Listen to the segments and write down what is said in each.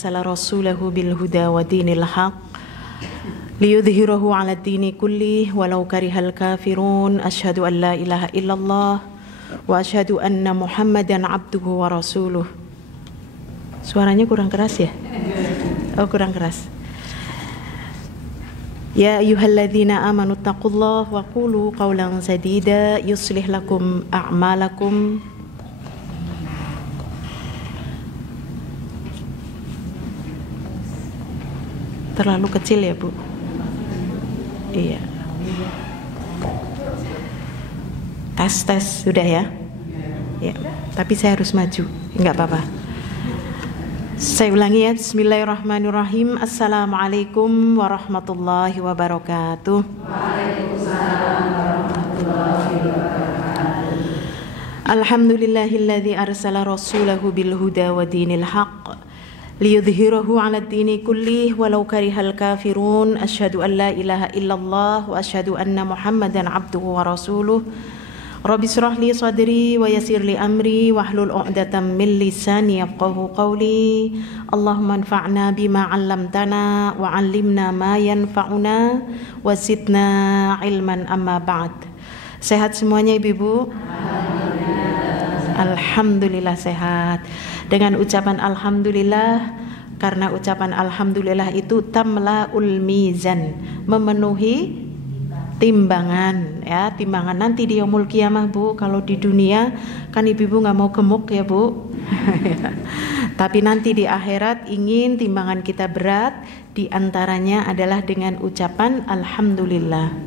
arsala rasulahu bil huda wa dinil haq liyudhhirahu 'ala ad-dini kullih walau karihal kafirun. Asyhadu an la ilaha illallah wa asyhadu anna Muhammadan abduhu wa rasuluh. Suaranya kurang keras ya? Oh, kurang keras. Ya ayyuhalladzina amanu taqullaha wa qulu qawlan sadida yuslih lakum a'malakum terlalu kecil ya Bu? Iya. Tes sudah ya? Ya, tapi saya harus maju, enggak apa-apa. Saya ulangi ya, bismillahirrahmanirrahim. Assalamualaikum warahmatullahi wabarakatuh. Waalaikumsalam warahmatullahi wabarakatuh. Alhamdulillahilladzi arsala rasulahu bil huda wa dinil haq liyudhhirahu 'ala ad-dini kullih walau karihal kafirun. Asyhadu an la ilaha illallah wa asyhadu anna Muhammadan abduhu wa rasuluh. Rabbi shrah li sadri wa yassir li amri wahlul 'uqdatam min lisani yafqahu qawli. Allahumma anfa'na bima 'allamtana wa 'allimna ma yanfa'una wa zidna ilman amma ba'd. Sehat semuanya Ibu-ibu? Alhamdulillah sehat. Dengan ucapan alhamdulillah, karena ucapan alhamdulillah itu tamlaul mizan, memenuhi timbangan ya, timbangan nanti di yaumul kiamah Bu. Kalau di dunia kan ibu-ibu nggak mau gemuk ya Bu. Tapi nanti di akhirat ingin timbangan kita berat, di antaranya adalah dengan ucapan alhamdulillah.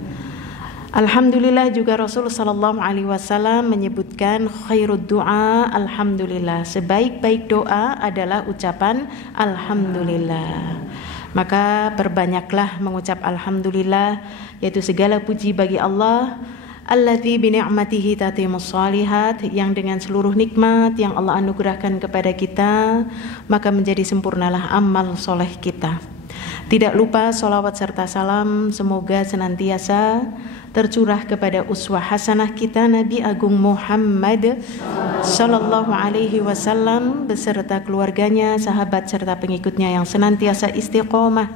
Alhamdulillah juga Rasul sallallahu alaihi wasallam menyebutkan khairud du'a alhamdulillah. Sebaik-baik doa adalah ucapan alhamdulillah. Maka perbanyaklah mengucap alhamdulillah, yaitu segala puji bagi Allah alladzi bi ni'matihi tatimmus shalihat, yang dengan seluruh nikmat yang Allah anugerahkan kepada kita maka menjadi sempurnalah amal soleh kita. Tidak lupa sholawat serta salam semoga senantiasa tercurah kepada uswah hasanah kita Nabi Agung Muhammad sallallahu alaihi wasallam beserta keluarganya, sahabat serta pengikutnya yang senantiasa istiqomah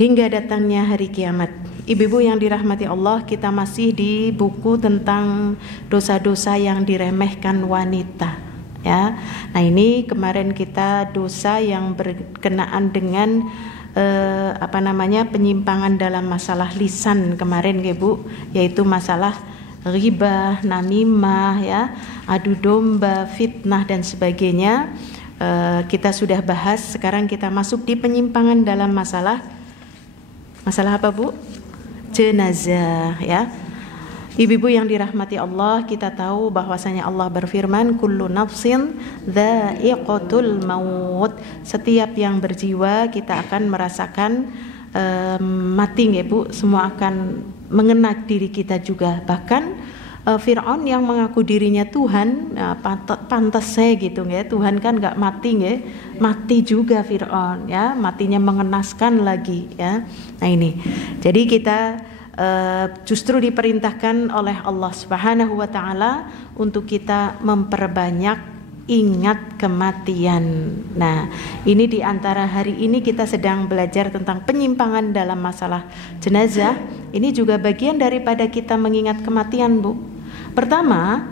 hingga datangnya hari kiamat. Ibu-ibu yang dirahmati Allah, kita masih di buku tentang dosa-dosa yang diremehkan wanita ya. Nah, ini kemarin kita dosa yang berkenaan dengan penyimpangan dalam masalah lisan kemarin ya Bu, yaitu masalah ghibah, namimah ya, adu domba, fitnah dan sebagainya. Kita sudah bahas. Sekarang kita masuk di penyimpangan dalam masalah apa Bu? Jenazah ya. Ibu-ibu yang dirahmati Allah, kita tahu bahwasanya Allah berfirman kullu nafsin dha'iqatul maut. Setiap yang berjiwa kita akan merasakan mati ya Bu. Semua akan mengena diri kita juga. Bahkan Fir'aun yang mengaku dirinya Tuhan, pantas saya gitu ya. Tuhan kan enggak mati ya. Mati juga Fir'aun ya, matinya mengenaskan lagi ya. Nah ini. Jadi kita justru diperintahkan oleh Allah Subhanahu wa taala untuk kita memperbanyak ingat kematian. Nah, ini di antara hari ini kita sedang belajar tentang penyimpangan dalam masalah jenazah. Ini juga bagian daripada kita mengingat kematian, Bu. Pertama,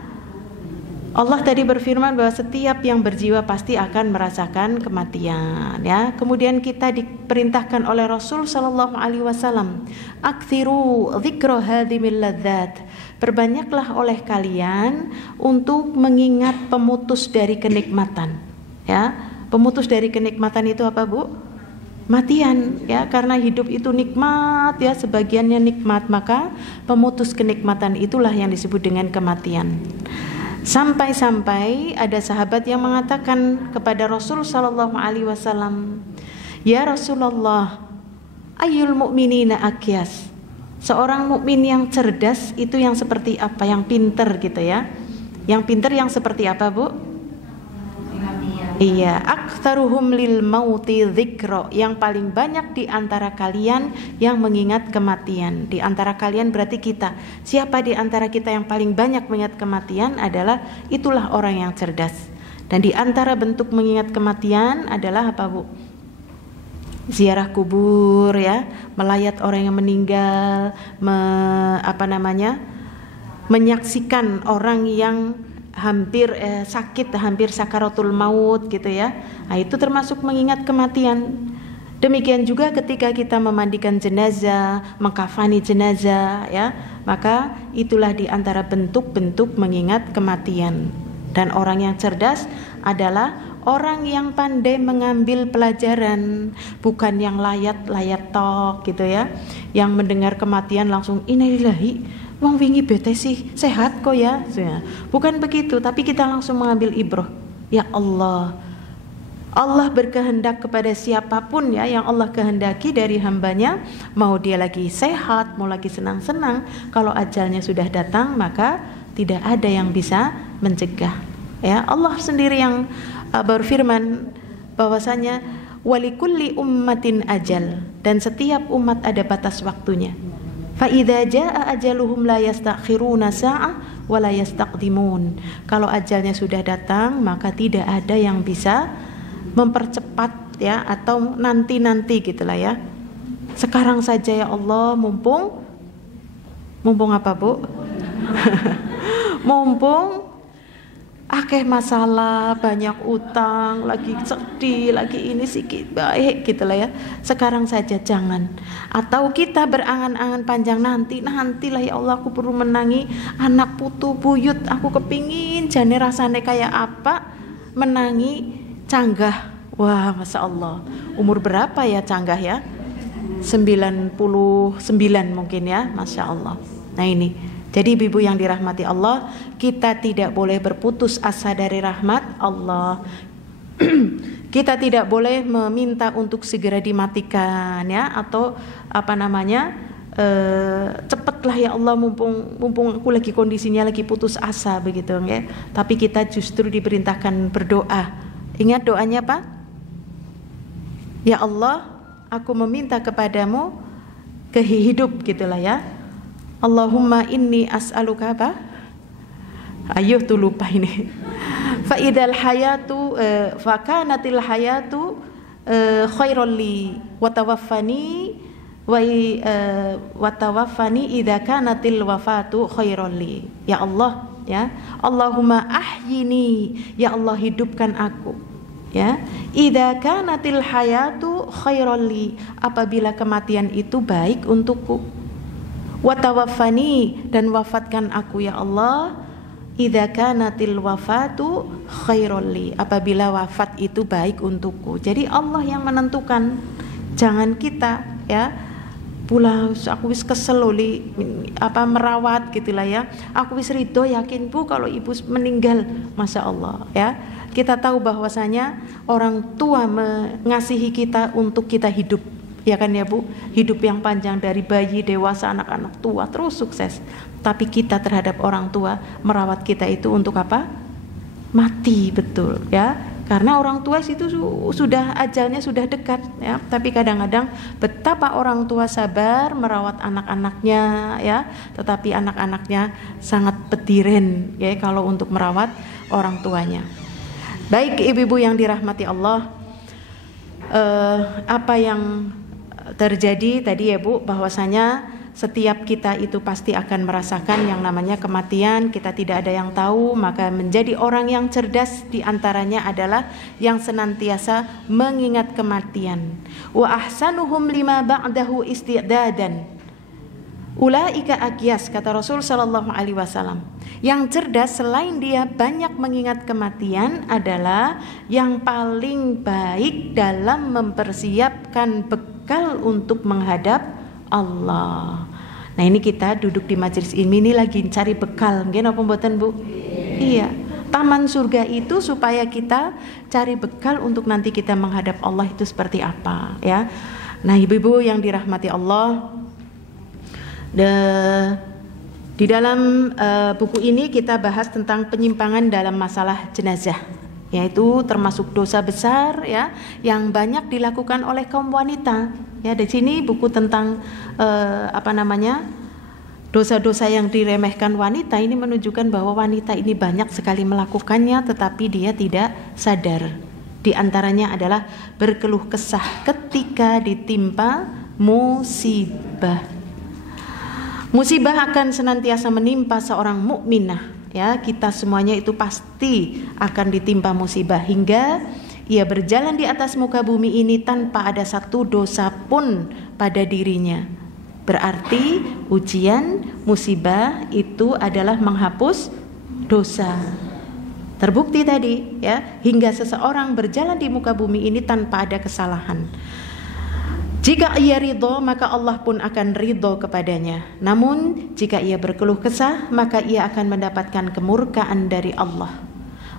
Allah tadi berfirman bahwa setiap yang berjiwa pasti akan merasakan kematian ya. Kemudian kita diperintahkan oleh Rasul sallallahu alaihi wasallam, aktsiru dzikra hadhimil ladzat. Perbanyaklah oleh kalian untuk mengingat pemutus dari kenikmatan ya. Pemutus dari kenikmatan itu apa Bu? Matian ya, karena hidup itu nikmat ya, sebagiannya nikmat, maka pemutus kenikmatan itulah yang disebut dengan kematian. Sampai-sampai ada sahabat yang mengatakan kepada Rasul sallallahu alaihi wasallam, "Ya Rasulullah, ayyul mu'minina akyas?" Seorang mukmin yang cerdas itu yang seperti apa? Yang pinter gitu ya. Yang pinter yang seperti apa, Bu? Iya, aktsaruhum lil mauti dzikra, yang paling banyak di antara kalian yang mengingat kematian. Di antara kalian berarti kita. Siapa di antara kita yang paling banyak mengingat kematian adalah itulah orang yang cerdas. Dan di antara bentuk mengingat kematian adalah apa, Bu? Ziarah kubur, ya, melayat orang yang meninggal, menyaksikan orang yang hampir sakit, hampir sakaratul maut gitu ya. Nah, itu termasuk mengingat kematian. Demikian juga ketika kita memandikan jenazah, mengkafani jenazah, ya, maka itulah di antara bentuk-bentuk mengingat kematian. Dan orang yang cerdas adalah orang yang pandai mengambil pelajaran, bukan yang layat tok gitu ya, yang mendengar kematian langsung innalillahi, wong wingi bete sih sehat kok ya. Bukan begitu, tapi kita langsung mengambil ibrah. Ya Allah, Allah berkehendak kepada siapapun ya yang Allah kehendaki dari hambanya, mau dia lagi sehat, mau lagi senang-senang, kalau ajalnya sudah datang maka tidak ada yang bisa mencegah. Ya, Allah sendiri yang berfirman bahwasanya walikulli ummatin ajal, dan setiap umat ada batas waktunya. Fa idza jaa ajaluhum la yastakhiruna sa'ah wa la yastaqdimun. Kalau ajalnya sudah datang maka tidak ada yang bisa mempercepat ya, atau nanti-nanti gitulah ya. Sekarang saja ya Allah, mumpung apa, Bu? Mumpung akeh masalah, banyak utang, lagi sedih, lagi ini sikit baik gitulah ya. Sekarang saja jangan. Atau kita berangan-angan panjang nantilah ya Allah, aku perlu menangi anak putu buyut, aku kepingin jane rasane kayak apa menangi canggah. Wah, Masya Allah. Umur berapa ya canggah ya? 99 mungkin ya, Masya Allah. Nah ini, jadi ibu yang dirahmati Allah, kita tidak boleh berputus asa dari rahmat Allah. Kita tidak boleh meminta untuk segera dimatikan ya, atau cepatlah ya Allah, mumpung aku lagi kondisinya lagi putus asa begitu ya. Tapi kita justru diperintahkan berdoa. Ingat doanya Pak? Ya Allah, aku meminta kepadamu kehidup gitulah ya. Allahumma inni as'aluka apa? Ayuh tuh lupa ini. Fa idal hayatu fa kanatil hayatu khairal li wa tawaffani idza kanatil wafatu khairal li. Ya Allah, ya. Allahumma ahyini, ya Allah hidupkan aku. Ya. Idza kanatil hayatu khairal li, apabila kematian itu baik untukku. Wa tawaffani, dan wafatkan aku ya Allah, idza kanatil wafatu khairul li, apabila wafat itu baik untukku. Jadi Allah yang menentukan, jangan kita ya pula aku wis kesel li merawat gitulah ya. Aku wis ridho yakin Bu kalau ibu meninggal, Masya Allah ya. Kita tahu bahwasanya orang tua mengasihi kita untuk kita hidup. Ya kan ya Bu, hidup yang panjang dari bayi, dewasa, anak-anak, tua, terus sukses. Tapi kita terhadap orang tua, merawat kita itu untuk apa? Mati, betul ya. Karena orang tua itu sudah ajalnya sudah dekat ya. Tapi kadang-kadang betapa orang tua sabar merawat anak-anaknya ya, tetapi anak-anaknya sangat petiren ya kalau untuk merawat orang tuanya. Baik ibu-ibu yang dirahmati Allah, apa yang terjadi tadi ya Bu, bahwasanya setiap kita itu pasti akan merasakan yang namanya kematian. Kita tidak ada yang tahu, maka menjadi orang yang cerdas diantaranya adalah yang senantiasa mengingat kematian. Wa ahsanuhum lima ba'dahu isti'dadan ulaika akyas, kata Rasul sallallahu alaihi wasallam. Yang cerdas selain dia banyak mengingat kematian adalah yang paling baik dalam mempersiapkan bekal untuk menghadap Allah. Nah ini kita duduk di majelis ini lagi cari bekal, nggih napa mboten Bu? Iya. Taman surga itu supaya kita cari bekal untuk nanti kita menghadap Allah itu seperti apa ya. Nah ibu-ibu yang dirahmati Allah, di dalam buku ini kita bahas tentang penyimpangan dalam masalah jenazah, yaitu termasuk dosa besar ya yang banyak dilakukan oleh kaum wanita. Ya, di sini buku tentang Dosa-dosa yang diremehkan wanita ini menunjukkan bahwa wanita ini banyak sekali melakukannya tetapi dia tidak sadar. Di antaranya adalah berkeluh kesah ketika ditimpa musibah. Musibah akan senantiasa menimpa seorang mukminah, ya. Kita semuanya itu pasti akan ditimpa musibah hingga ia berjalan di atas muka bumi ini tanpa ada satu dosa pun pada dirinya. Berarti ujian musibah itu adalah menghapus dosa. Terbukti tadi, ya, hingga seseorang berjalan di muka bumi ini tanpa ada kesalahan. Jika ia ridho, maka Allah pun akan ridho kepadanya. Namun jika ia berkeluh kesah, maka ia akan mendapatkan kemurkaan dari Allah.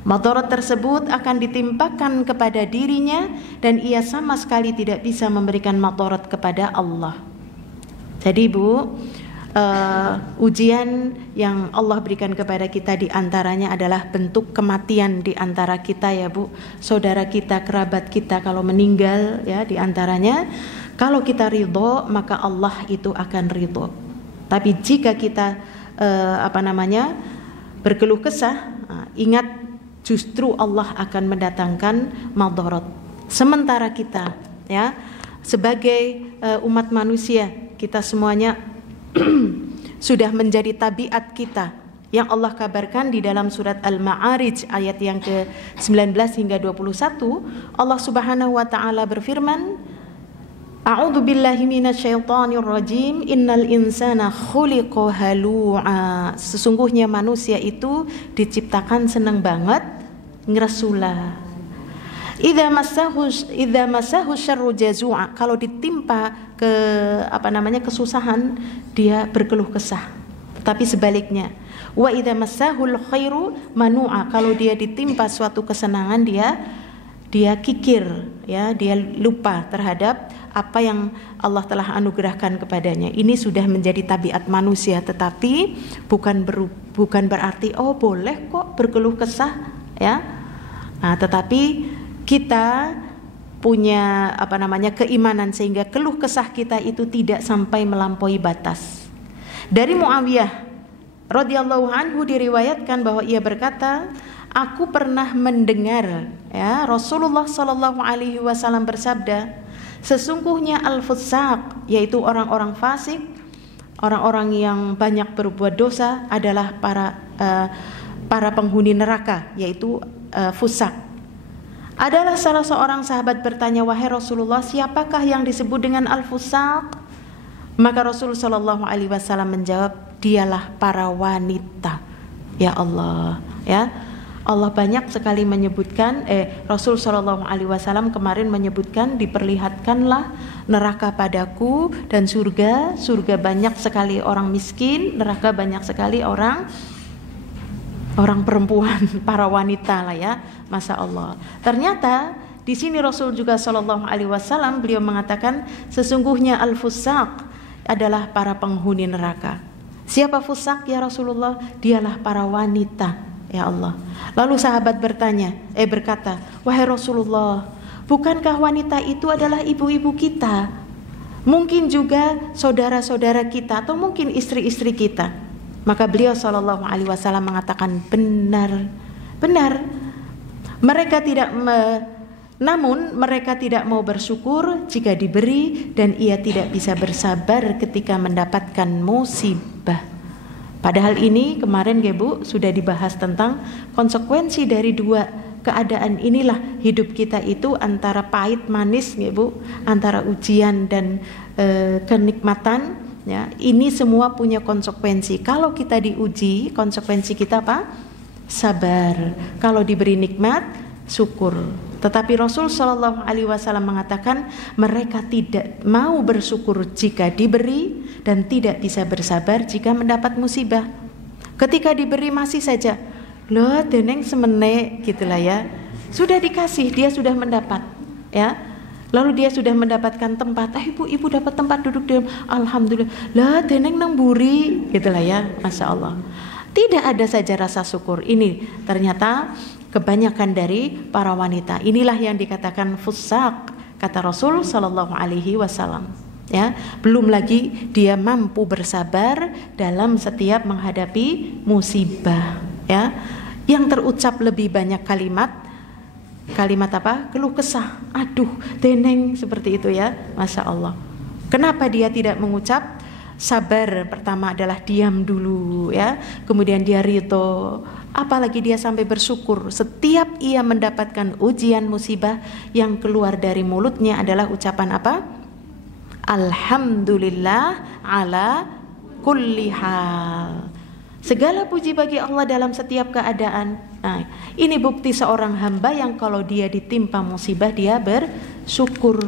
Madarat tersebut akan ditimpakan kepada dirinya dan ia sama sekali tidak bisa memberikan madarat kepada Allah. Jadi Bu, ujian yang Allah berikan kepada kita di antaranya adalah bentuk kematian di antara kita, ya Bu. Saudara kita, kerabat kita kalau meninggal, ya, di antaranya. Kalau kita ridho, maka Allah itu akan ridho. Tapi jika kita berkeluh kesah, ingat justru Allah akan mendatangkan madarat. Sementara kita, ya, sebagai umat manusia, kita semuanya sudah menjadi tabiat kita yang Allah kabarkan di dalam surat Al-Ma'arij ayat yang ke-19 hingga 21. Allah Subhanahu wa taala berfirman, A'udzu billahi minasyaitonir rajim. Innal insana khuliqa halu'a. Sesungguhnya manusia itu diciptakan senang banget ngeresula. Idza massahu syarru jazua. Kalau ditimpa kesusahan, dia berkeluh kesah. Tetapi sebaliknya, wa idza massahul khairu manu'a. Kalau dia ditimpa suatu kesenangan, dia kikir, ya, dia lupa terhadap apa yang Allah telah anugerahkan kepadanya. Ini sudah menjadi tabiat manusia, tetapi bukan berarti boleh kok berkeluh kesah, ya. Nah, tetapi kita punya keimanan sehingga keluh kesah kita itu tidak sampai melampaui batas. Dari Muawiyah radhiyallahu anhu diriwayatkan bahwa ia berkata, aku pernah mendengar, ya, Rasulullah sallallahu alaihi wasallam bersabda, sesungguhnya al-fusaq, yaitu orang-orang fasik, orang-orang yang banyak berbuat dosa adalah para penghuni neraka, yaitu fusaq. Adalah salah seorang sahabat bertanya, wahai Rasulullah, siapakah yang disebut dengan al-fusaq? Maka Rasul sallallahu alaihi wasallam menjawab, dialah para wanita. Ya Allah, ya. Allah banyak sekali menyebutkan, Rasul sallallahu alaihi wasallam kemarin menyebutkan, diperlihatkanlah neraka padaku dan surga banyak sekali orang miskin, neraka banyak sekali orang perempuan, para wanita lah, ya. Masya Allah. Ternyata di sini Rasul juga sallallahu alaihi wasallam beliau mengatakan sesungguhnya al-fusaq adalah para penghuni neraka. Siapa fusaq ya Rasulullah? Dialah para wanita, ya Allah. Lalu sahabat berkata, wahai Rasulullah, bukankah wanita itu adalah ibu-ibu kita? Mungkin juga saudara-saudara kita atau mungkin istri-istri kita. Maka beliau sallallahu alaihi wasallam mengatakan, benar. Namun mereka tidak mau bersyukur jika diberi dan ia tidak bisa bersabar ketika mendapatkan musibah. Padahal ini kemarin, ya Bu, sudah dibahas tentang konsekuensi dari dua keadaan inilah. Hidup kita itu antara pahit manis, ya Bu, antara ujian dan kenikmatan, ya. Ini semua punya konsekuensi. Kalau kita diuji, konsekuensi kita apa? Sabar. Kalau diberi nikmat, syukur. Tetapi Rasul sallallahu alaihi wasallam mengatakan mereka tidak mau bersyukur jika diberi dan tidak bisa bersabar jika mendapat musibah. Ketika diberi masih saja, loh deneng semene gitulah, ya. Sudah dikasih, dia sudah mendapat, ya. Lalu dia sudah mendapatkan tempat, ibu dapat tempat duduk di, alhamdulillah. Lah deneng nang buri gitulah, ya. Masya Allah. Tidak ada saja rasa syukur. Ini ternyata kebanyakan dari para wanita. Inilah yang dikatakan fusaq, kata Rasul sallallahu alaihi wasallam. ya. Belum lagi dia mampu bersabar dalam setiap menghadapi musibah, ya. Yang terucap lebih banyak kalimat apa? Keluh kesah, aduh, deneng, seperti itu ya. Masya Allah. Kenapa dia tidak mengucap sabar? Pertama adalah diam dulu, ya. Kemudian dia ridho. Apalagi dia sampai bersyukur. Setiap ia mendapatkan ujian musibah, yang keluar dari mulutnya adalah ucapan apa? Alhamdulillah ala kulli hal. Segala puji bagi Allah dalam setiap keadaan. Nah, ini bukti seorang hamba yang kalau dia ditimpa musibah dia bersyukur.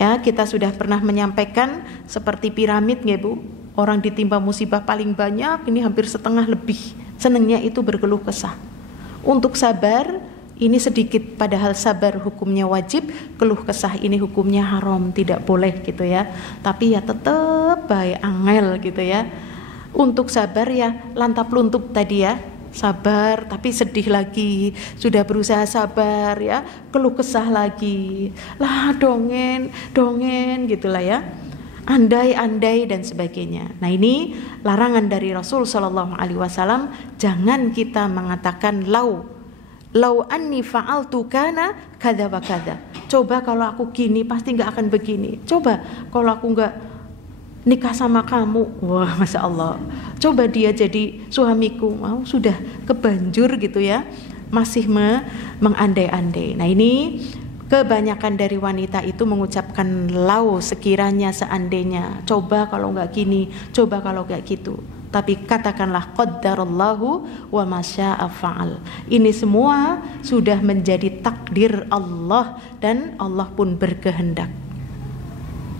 Ya, kita sudah pernah menyampaikan seperti piramid, ya Bu. Orang ditimpa musibah paling banyak, ini hampir setengah lebih. Senangnya itu berkeluh kesah. Untuk sabar ini sedikit, padahal sabar hukumnya wajib, keluh kesah ini hukumnya haram, tidak boleh gitu ya. Tapi ya tetap baik angel gitu ya. Untuk sabar ya lantap luntup tadi ya, sabar tapi sedih lagi, sudah berusaha sabar ya, keluh kesah lagi, lah dongen gitulah ya, andai dan sebagainya. Nah ini larangan dari Rasul Shallallahu Alaihi Wasallam. Jangan kita mengatakan lau anni fa'altu kana kada wa kada. Coba kalau aku gini pasti nggak akan begini. Coba kalau aku nggak nikah sama kamu, wah Masya Allah, coba dia jadi suamiku, sudah kebanjur gitu ya, masih mengandai-andai. Nah ini kebanyakan dari wanita itu mengucapkan lau, sekiranya, seandainya, coba kalau nggak gini, coba kalau nggak gitu. Tapi katakanlah qaddarallahu wa masya'a fa'al. Ini semua sudah menjadi takdir Allah dan Allah pun berkehendak.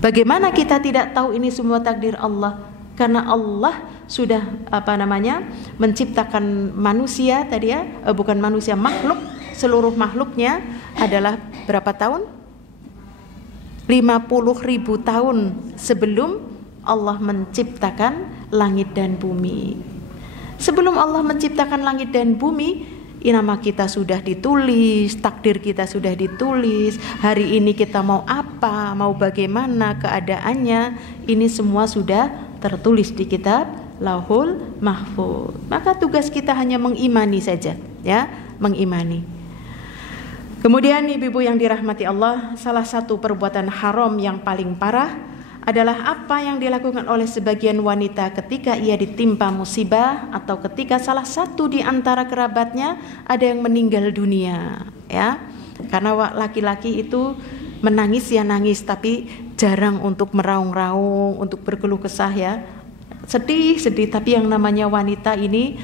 Bagaimana kita tidak tahu ini semua takdir Allah? Karena Allah sudah menciptakan manusia tadi ya, bukan manusia, makhluk, seluruh makhluknya adalah berapa tahun? 50.000 tahun sebelum Allah menciptakan langit dan bumi. Sebelum Allah menciptakan langit dan bumi, nama kita sudah ditulis, takdir kita sudah ditulis, hari ini kita mau apa, mau bagaimana keadaannya, ini semua sudah tertulis di kitab Lauhul Mahfuz. Maka tugas kita hanya mengimani saja, ya, mengimani. Kemudian ibu-ibu yang dirahmati Allah, salah satu perbuatan haram yang paling parah adalah apa yang dilakukan oleh sebagian wanita ketika ia ditimpa musibah atau ketika salah satu di antara kerabatnya ada yang meninggal dunia, ya. Karena laki-laki itu menangis ya nangis, tapi jarang untuk meraung-raung, untuk berkeluh kesah ya. Sedih, tapi yang namanya wanita ini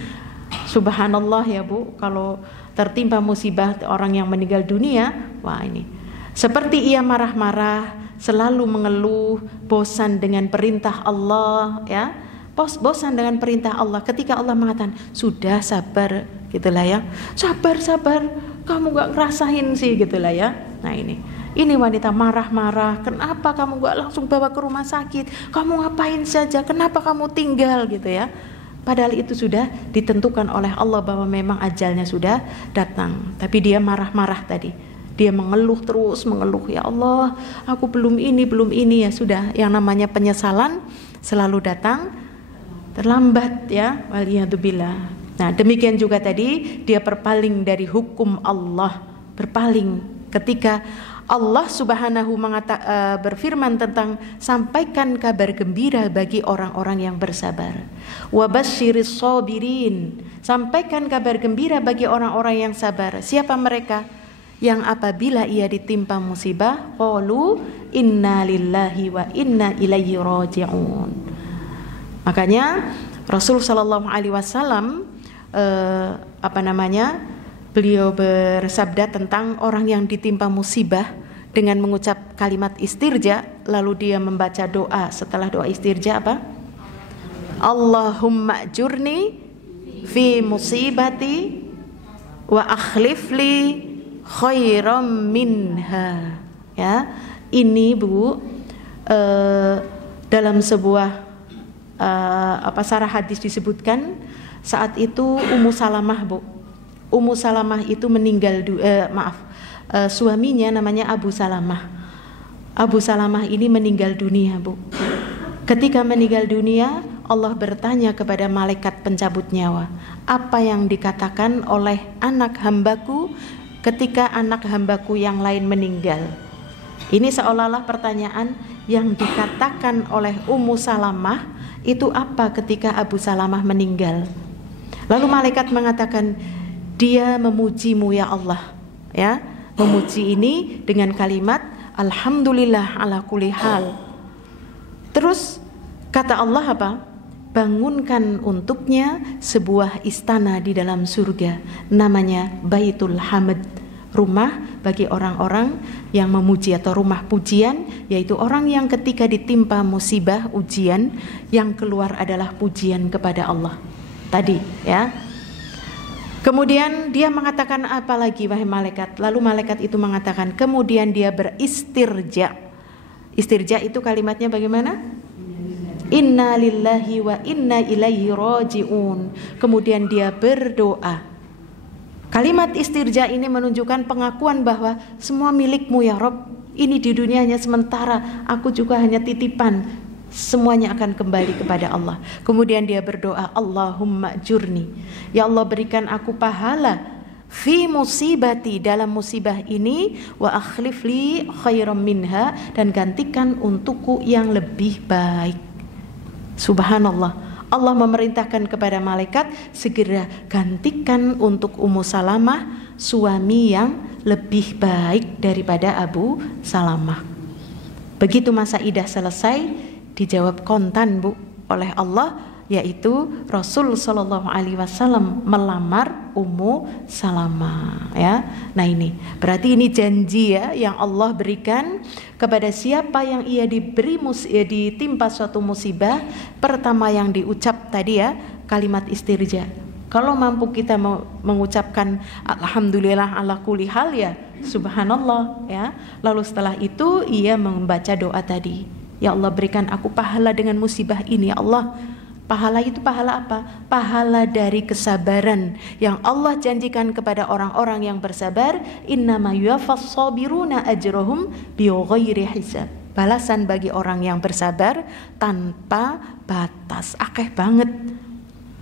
subhanallah ya Bu, kalau tertimpa musibah orang yang meninggal dunia, wah ini seperti ia marah-marah, selalu mengeluh, bosan dengan perintah Allah ya, bosan dengan perintah Allah. Ketika Allah mengatakan sudah sabar gitulah ya, sabar kamu gak ngerasain sih gitulah ya. Nah ini wanita marah-marah, kenapa kamu gak langsung bawa ke rumah sakit, kamu ngapain saja, kenapa kamu tinggal gitu ya. Padahal itu sudah ditentukan oleh Allah bahwa memang ajalnya sudah datang, tapi dia marah-marah tadi. Dia mengeluh terus, ya Allah, aku belum ini ya sudah. Yang namanya penyesalan selalu datang terlambat ya, waliyadzubillah. Nah demikian juga tadi dia berpaling dari hukum Allah, berpaling ketika Allah subhanahu berfirman tentang sampaikan kabar gembira bagi orang-orang yang bersabar. Wabasyiris sabirin, sampaikan kabar gembira bagi orang-orang yang sabar. Siapa mereka? Yang apabila ia ditimpa musibah, qalu inna lillahi wa inna ilaihi raji'un. Makanya Rasul sallallahu alaihi wasallam beliau bersabda tentang orang yang ditimpa musibah dengan mengucap kalimat istirja, lalu dia membaca doa. Setelah doa istirja apa? Allahumma ajurni fi musibati wa akhlifli khairam minha. Ya, ini Bu, dalam sebuah sarah hadis disebutkan saat itu Ummu Salamah Bu. Ummu Salamah itu meninggal suaminya namanya Abu Salamah. Abu Salamah ini meninggal dunia, Bu. Ketika meninggal dunia, Allah bertanya kepada malaikat pencabut nyawa, apa yang dikatakan oleh anak hambaku ketika anak hambaku yang lain meninggal? Ini seolah-olah pertanyaan yang dikatakan oleh Ummu Salamah itu apa ketika Abu Salamah meninggal. Lalu malaikat mengatakan, dia memujimu ya Allah, ya, memuji ini dengan kalimat alhamdulillah ala kulli hal. Terus kata Allah apa? Bangunkan untuknya sebuah istana di dalam surga, namanya Baitul Hamd, rumah bagi orang-orang yang memuji atau rumah pujian, yaitu orang yang ketika ditimpa musibah ujian yang keluar adalah pujian kepada Allah. Tadi ya. Kemudian dia mengatakan apa lagi wahai malaikat? Lalu malaikat itu mengatakan, kemudian dia beristirja. Istirja itu kalimatnya bagaimana? Inna lillahi wa inna ilaihi raji'un. Kemudian dia berdoa. Kalimat istirja ini menunjukkan pengakuan bahwa semua milikmu ya Rob. Ini di dunia hanya sementara, aku juga hanya titipan. Semuanya akan kembali kepada Allah. Kemudian dia berdoa, Allahumma jurni, ya Allah berikan aku pahala fi musibati, dalam musibah ini, wa akhlif li khairam minha, dan gantikan untukku yang lebih baik. Subhanallah, Allah memerintahkan kepada malaikat segera gantikan untuk Ummu Salamah suami yang lebih baik daripada Abu Salamah. Begitu masa idah selesai, dijawab kontan Bu oleh Allah, yaitu Rasul Shallallahu Alaihi Wasallam melamar Ummu Salamah ya. Nah ini berarti ini janji ya yang Allah berikan kepada siapa yang ia ditimpa suatu musibah. Pertama yang diucap tadi ya kalimat istirja. Kalau mampu kita mengucapkan alhamdulillah ala kulli hal ya subhanallah ya. Lalu setelah itu ia membaca doa tadi, ya Allah berikan aku pahala dengan musibah ini ya Allah. Pahala itu pahala apa? Pahala dari kesabaran yang Allah janjikan kepada orang-orang yang bersabar. Innama yuwaffas sabiruna ajrahum bighairi hisab. Balasan bagi orang yang bersabar tanpa batas. Akeh banget.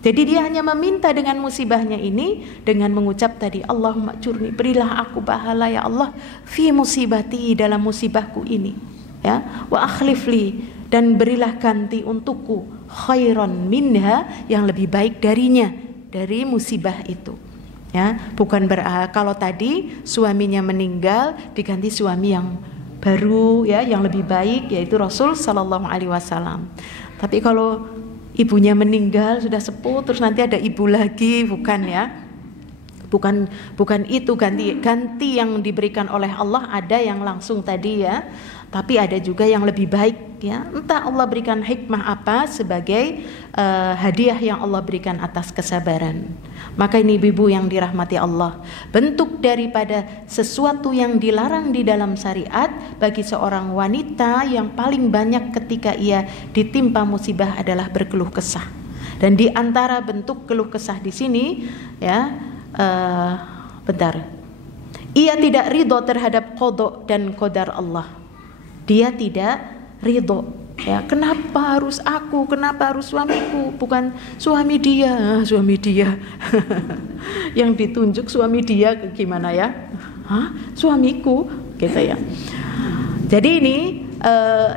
Jadi dia hanya meminta dengan musibahnya ini dengan mengucap tadi, Allahumma jurni, berilah aku pahala ya Allah fi musibati, dalam musibahku ini. Ya, wa akhlifli, dan berilah ganti untukku khairan minha, yang lebih baik darinya, dari musibah itu. Ya, bukan kalau tadi suaminya meninggal diganti suami yang baru ya, yang lebih baik, yaitu Rasul Sallallahu Alaihi Wasallam. Tapi kalau ibunya meninggal sudah sepuh terus nanti ada ibu lagi, bukan ya. Bukan itu ganti yang diberikan oleh Allah, ada yang langsung tadi ya. Tapi ada juga yang lebih baik ya. Entah Allah berikan hikmah apa sebagai hadiah yang Allah berikan atas kesabaran. Maka ini ibu yang dirahmati Allah, bentuk daripada sesuatu yang dilarang di dalam syariat bagi seorang wanita yang paling banyak ketika ia ditimpa musibah adalah berkeluh kesah. Dan di antara bentuk keluh kesah di sini ya, ia tidak ridho terhadap qada dan qadar Allah. Dia tidak ridho ya, kenapa harus aku, kenapa harus suamiku, bukan suami dia yang ditunjuk suami dia gimana ya, suamiku gitu ya. Jadi ini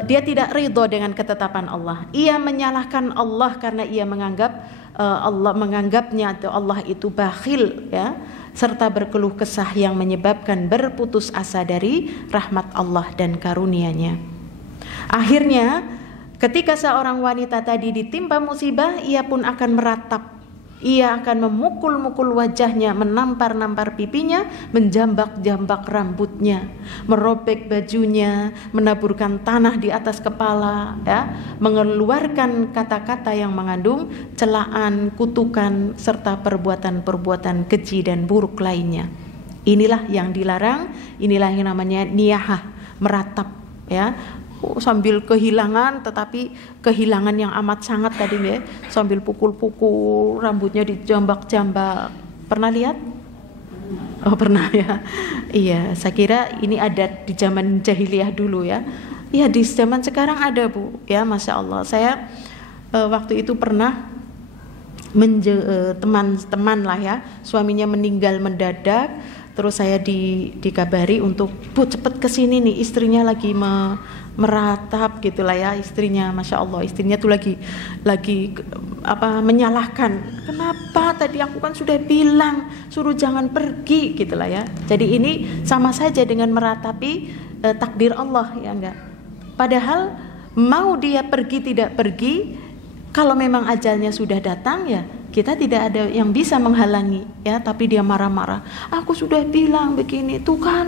dia tidak ridho dengan ketetapan Allah. Ia menyalahkan Allah karena ia menganggapnya atau Allah itu bakhil ya, serta berkeluh kesah yang menyebabkan berputus asa dari rahmat Allah dan karunia-Nya. Akhirnya ketika seorang wanita tadi ditimpa musibah, ia pun akan meratap. Ia akan memukul-mukul wajahnya, menampar-nampar pipinya, menjambak-jambak rambutnya, merobek bajunya, menaburkan tanah di atas kepala, ya, mengeluarkan kata-kata yang mengandung celaan, kutukan, serta perbuatan-perbuatan keji dan buruk lainnya. Inilah yang dilarang, inilah yang namanya niyahah, meratap, ya. Sambil kehilangan, tetapi kehilangan yang amat sangat tadi ya, sambil pukul-pukul, rambutnya dijambak-jambak. Pernah lihat? Oh pernah ya. Iya, saya kira ini adat di zaman jahiliyah dulu ya. Iya, di zaman sekarang ada Bu. Ya, Masya Allah. Saya waktu itu pernah teman-teman lah ya, suaminya meninggal mendadak. Terus saya dikabari untuk Bu cepet kesini nih, istrinya lagi meratap gitulah ya, istrinya, Masya Allah, istrinya tuh lagi menyalahkan, kenapa tadi aku kan sudah bilang suruh jangan pergi gitulah ya. Jadi ini sama saja dengan meratapi takdir Allah ya enggak. Padahal mau dia pergi tidak pergi, kalau memang ajalnya sudah datang ya kita tidak ada yang bisa menghalangi ya. Tapi dia marah-marah, aku sudah bilang begini, tuh kan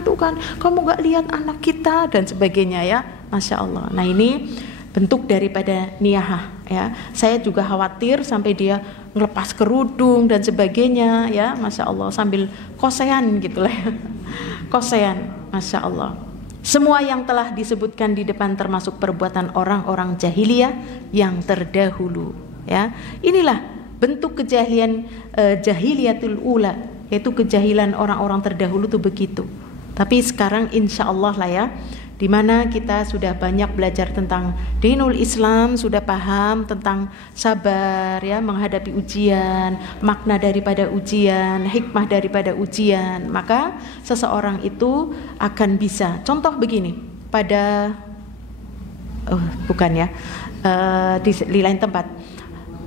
kamu gak lihat anak kita dan sebagainya ya. Masya Allah. Nah ini bentuk daripada niyahah ya. Saya juga khawatir sampai dia ngelepas kerudung dan sebagainya ya, Masya Allah, sambil kosean gitu lah ya. Kosean, Masya Allah. Semua yang telah disebutkan di depan termasuk perbuatan orang-orang jahiliyah yang terdahulu ya. Inilah bentuk kejahilian jahiliyatul ula, yaitu kejahilan orang-orang terdahulu tuh begitu. Tapi sekarang insya Allah lah ya, dimana kita sudah banyak belajar tentang dinul Islam, sudah paham tentang sabar ya, menghadapi ujian, makna daripada ujian, hikmah daripada ujian, maka seseorang itu akan bisa. Contoh begini, pada di lain tempat,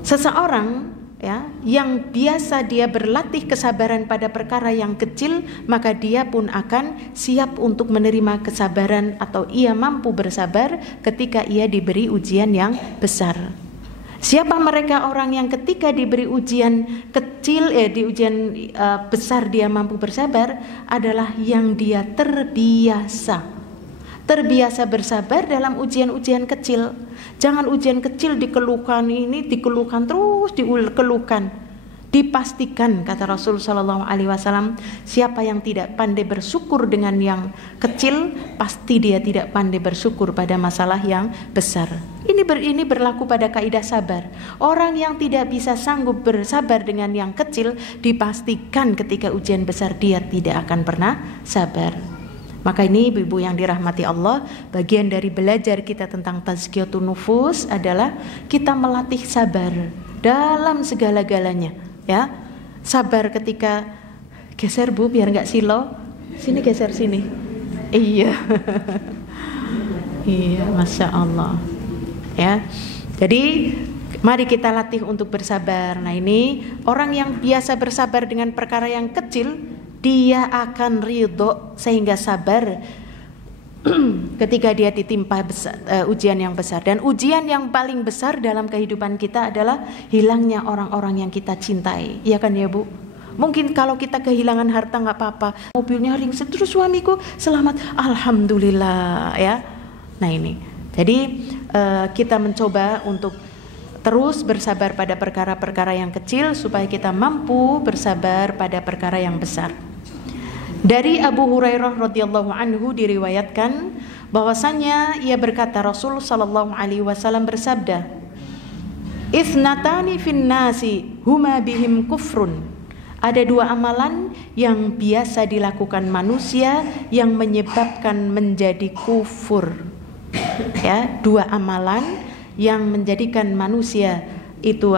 seseorang ya, yang biasa dia berlatih kesabaran pada perkara yang kecil, maka dia pun akan siap untuk menerima kesabaran atau ia mampu bersabar ketika ia diberi ujian yang besar. Siapa mereka orang yang ketika diberi ujian kecil di ujian besar dia mampu bersabar? Adalah yang dia terbiasa bersabar dalam ujian-ujian kecil. Jangan ujian kecil dikeluhkan, ini dikeluhkan terus dikeluhkan. Dipastikan, kata Rasul sallallahu alaihi wasallam, siapa yang tidak pandai bersyukur dengan yang kecil, pasti dia tidak pandai bersyukur pada masalah yang besar. Ini berlaku pada kaidah sabar. Orang yang tidak bisa sanggup bersabar dengan yang kecil, dipastikan ketika ujian besar dia tidak akan pernah sabar. Maka ini ibu-ibu yang dirahmati Allah, bagian dari belajar kita tentang tazkiyatun nufus adalah kita melatih sabar dalam segala-galanya ya. Sabar ketika geser Bu biar nggak silo. Sini geser sini. Iya. Iya, Masya Allah ya. Jadi mari kita latih untuk bersabar. Nah ini orang yang biasa bersabar dengan perkara yang kecil, dia akan ridho sehingga sabar ketika dia ditimpa ujian yang besar. Dan ujian yang paling besar dalam kehidupan kita adalah hilangnya orang-orang yang kita cintai. Iya kan ya Bu? Mungkin kalau kita kehilangan harta nggak apa-apa, mobilnya ringsek terus suamiku selamat, alhamdulillah ya. Nah ini, jadi kita mencoba untuk terus bersabar pada perkara-perkara yang kecil supaya kita mampu bersabar pada perkara yang besar. Dari Abu Hurairah radhiyallahu anhu diriwayatkan bahwasanya ia berkata, Rasul sallallahu alaihi wasallam bersabda, "Itsnatani fin nasi huma bihim kufrun." Ada dua amalan yang biasa dilakukan manusia yang menyebabkan menjadi kufur. Ya, dua amalan yang menjadikan manusia itu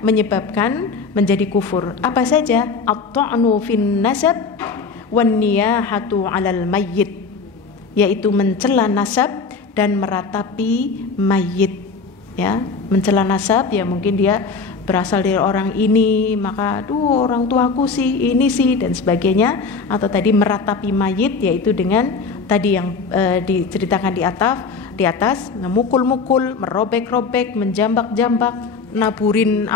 menyebabkan menjadi kufur. Apa saja? At-ta'nu fin nasab wan niyahatu 'alal mayyit, yaitu mencela nasab dan meratapi mayit ya. Mencela nasab ya, mungkin dia berasal dari orang ini, maka orang tuaku sih ini sih dan sebagainya. Atau tadi meratapi mayit, yaitu dengan tadi yang diceritakan di atas, memukul-mukul, merobek-robek, menjambak-jambak, naburin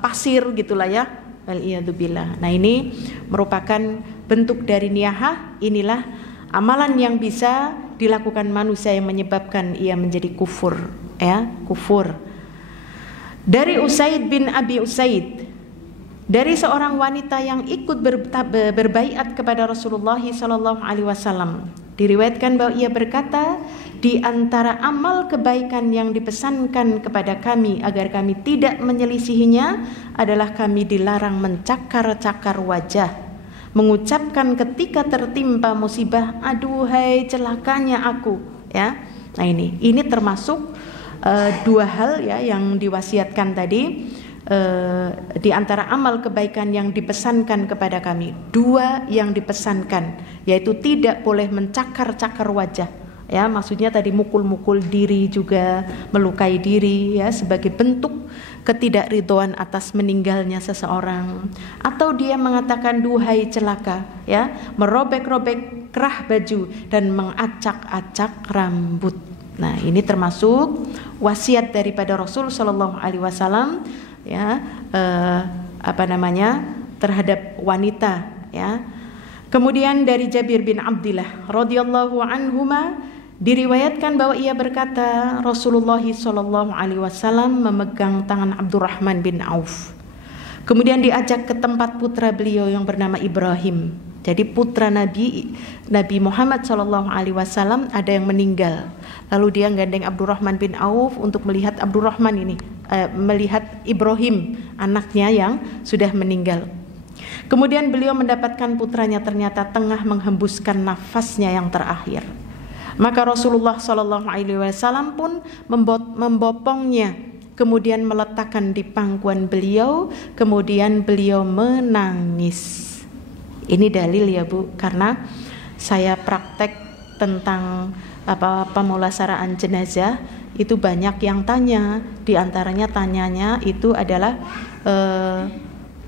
pasir gitulah ya. Waliyadzubillah. Nah ini merupakan bentuk dari niyahah. Inilah amalan yang bisa dilakukan manusia yang menyebabkan ia menjadi kufur ya, kufur. Dari Usaid bin Abi Usaid, dari seorang wanita yang ikut berbaiat kepada Rasulullah sallallahu alaihi wasallam. Diriwayatkan bahwa ia berkata, di antara amal kebaikan yang dipesankan kepada kami agar kami tidak menyelisihinya adalah kami dilarang mencakar-cakar wajah, mengucapkan ketika tertimpa musibah, aduhai celakanya aku, ya. Nah ini termasuk dua hal ya yang diwasiatkan tadi. Di antara amal kebaikan yang dipesankan kepada kami, dua yang dipesankan, yaitu tidak boleh mencakar-cakar wajah, ya, maksudnya tadi mukul-mukul diri juga, melukai diri, ya, sebagai bentuk ketidakridhoan atas meninggalnya seseorang, atau dia mengatakan duhai celaka, ya, merobek-robek kerah baju dan mengacak-acak rambut. Nah ini termasuk wasiat daripada Rasul Shallallahu Alaihi Wasallam, ya, terhadap wanita, ya. Kemudian dari Jabir bin Abdillah radhiyallahu anhuma diriwayatkan bahwa ia berkata, Rasulullah Shallallahu Alaihi Wasallam memegang tangan Abdurrahman bin Auf, kemudian diajak ke tempat putra beliau yang bernama Ibrahim. Jadi putra Nabi Muhammad Shallallahu Alaihi Wasallam ada yang meninggal, lalu dia gandeng Abdurrahman bin Auf untuk melihat Abdurrahman ini, melihat Ibrahim anaknya yang sudah meninggal. Kemudian beliau mendapatkan putranya ternyata tengah menghembuskan nafasnya yang terakhir. Maka Rasulullah Shallallahu Alaihi Wasallam pun membopongnya, kemudian meletakkan di pangkuan beliau, kemudian beliau menangis. Ini dalil ya Bu, karena saya praktek tentang pemulasaraan jenazah itu banyak yang tanya, di antaranya tanyanya itu adalah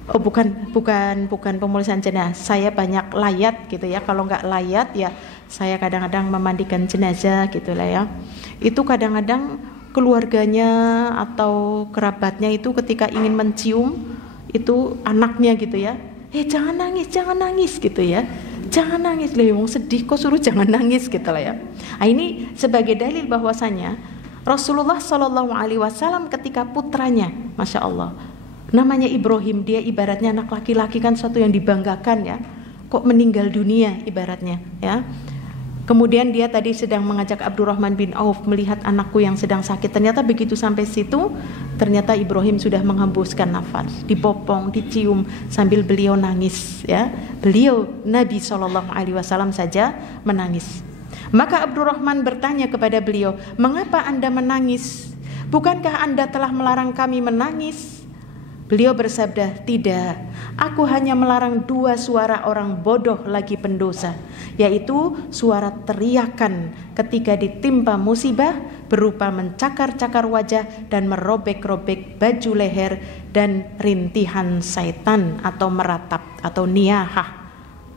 bukan pemulasaraan jenazah, saya banyak layat gitu ya. Kalau nggak layat ya saya kadang-kadang memandikan jenazah gitulah ya. Itu kadang-kadang keluarganya atau kerabatnya itu ketika ingin mencium itu anaknya gitu ya, jangan nangis gitu ya, jangan nangis, wong sedih kok suruh jangan nangis gitu lah ya. Nah, ini sebagai dalil bahwasanya Rasulullah Shallallahu Alaihi Wasallam ketika putranya, masya Allah, namanya Ibrahim, dia ibaratnya anak laki-laki kan suatu yang dibanggakan ya, kok meninggal dunia ibaratnya ya. Kemudian dia tadi sedang mengajak Abdurrahman bin Auf melihat anakku yang sedang sakit. Ternyata begitu sampai situ, ternyata Ibrahim sudah menghembuskan nafas, dipopong, dicium sambil beliau nangis ya. Beliau Nabi Shallallahu Alaihi Wasallam saja menangis. Maka Abdurrahman bertanya kepada beliau, mengapa Anda menangis? Bukankah Anda telah melarang kami menangis? Beliau bersabda, tidak, aku hanya melarang dua suara orang bodoh lagi pendosa, yaitu suara teriakan ketika ditimpa musibah berupa mencakar-cakar wajah dan merobek-robek baju leher dan rintihan syaitan atau meratap atau niyahah.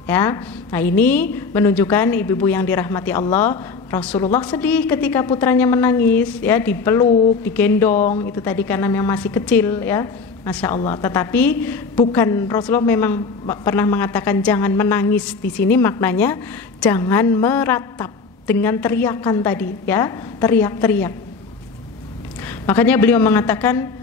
Ya, nah ini menunjukkan ibu-ibu yang dirahmati Allah, Rasulullah sedih ketika putranya menangis, ya, dipeluk, digendong, itu tadi karena memang masih kecil, ya. Masya Allah. Tetapi bukan, Rasulullah memang pernah mengatakan jangan menangis. Di sini maknanya jangan meratap dengan teriakan tadi, ya, teriak-teriak. Makanya beliau mengatakan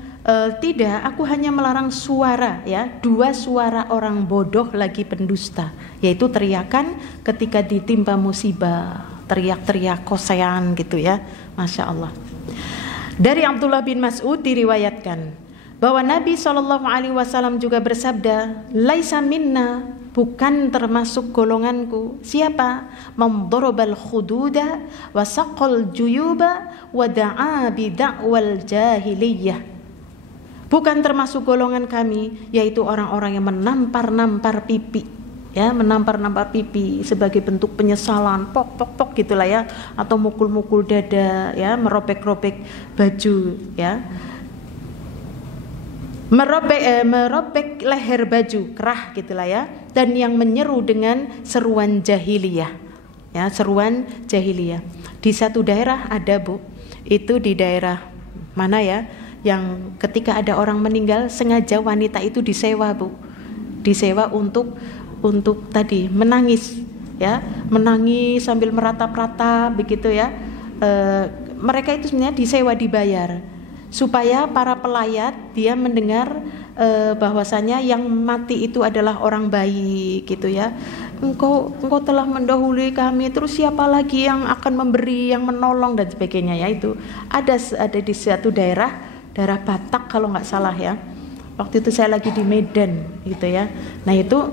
tidak, aku hanya melarang suara, ya, dua suara orang bodoh lagi pendusta, yaitu teriakan ketika ditimpa musibah, teriak-teriak kosean gitu ya. Masya Allah. Dari Abdullah bin Mas'ud diriwayatkan bahwa Nabi SAW juga bersabda, laisa minna, bukan termasuk golonganku. Siapa? Mamdarabal khududa wa saqal juyuba wa da'a bi da'wal jahiliyah. Bukan termasuk golongan kami, yaitu orang-orang yang menampar-nampar pipi, ya, menampar-nampar pipi sebagai bentuk penyesalan, pok gitulah ya, atau mukul-mukul dada, ya, merobek-robek baju, ya, merobek leher baju, kerah gitulah ya, dan yang menyeru dengan seruan jahiliyah, ya, seruan jahiliyah. Di satu daerah ada Bu, itu di daerah mana ya, yang ketika ada orang meninggal sengaja wanita itu disewa Bu, disewa untuk tadi menangis, ya, menangis sambil meratap-ratap begitu ya. Mereka itu sebenarnya disewa, dibayar supaya para pelayat dia mendengar bahwasanya yang mati itu adalah orang baik gitu ya, engkau telah mendahului kami, terus siapa lagi yang akan memberi, yang menolong dan sebagainya ya. Itu ada di suatu daerah Batak kalau nggak salah ya. Waktu itu saya lagi di Medan gitu ya. Nah itu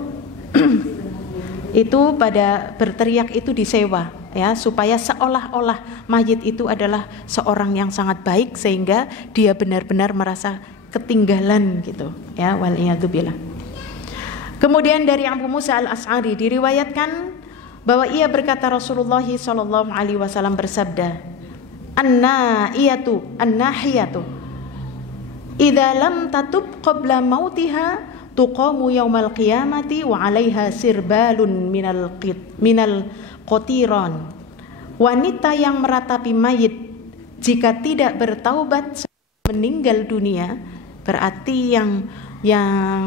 itu pada berteriak itu disewa ya, supaya seolah-olah mayit itu adalah seorang yang sangat baik sehingga dia benar-benar merasa ketinggalan gitu ya, waliyadzubillah. Kemudian dari Abu Musa al-Ash'ari diriwayatkan bahwa ia berkata Rasulullah sallallahu alaihi wasallam bersabda, an-nahiyatu idza lam tatub qabla mautiha tuqamu yaumal qiyamati wa 'alaiha sirbalun minal qatiran. Wanita yang meratapi mayit jika tidak bertaubat meninggal dunia, berarti yang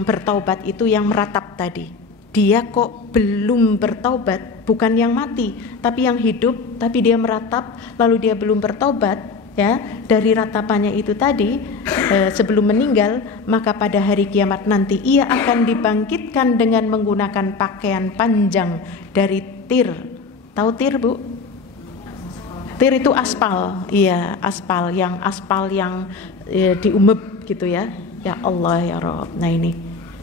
bertaubat itu yang meratap tadi. Dia kok belum bertaubat, bukan yang mati, tapi yang hidup, tapi dia meratap lalu dia belum bertaubat ya, dari ratapannya itu tadi sebelum meninggal, maka pada hari kiamat nanti ia akan dibangkitkan dengan menggunakan pakaian panjang dari tir. Tahu tir, Bu? Tir itu aspal, iya, aspal yang diumeb gitu ya. Ya Allah ya Rabb. Nah ini,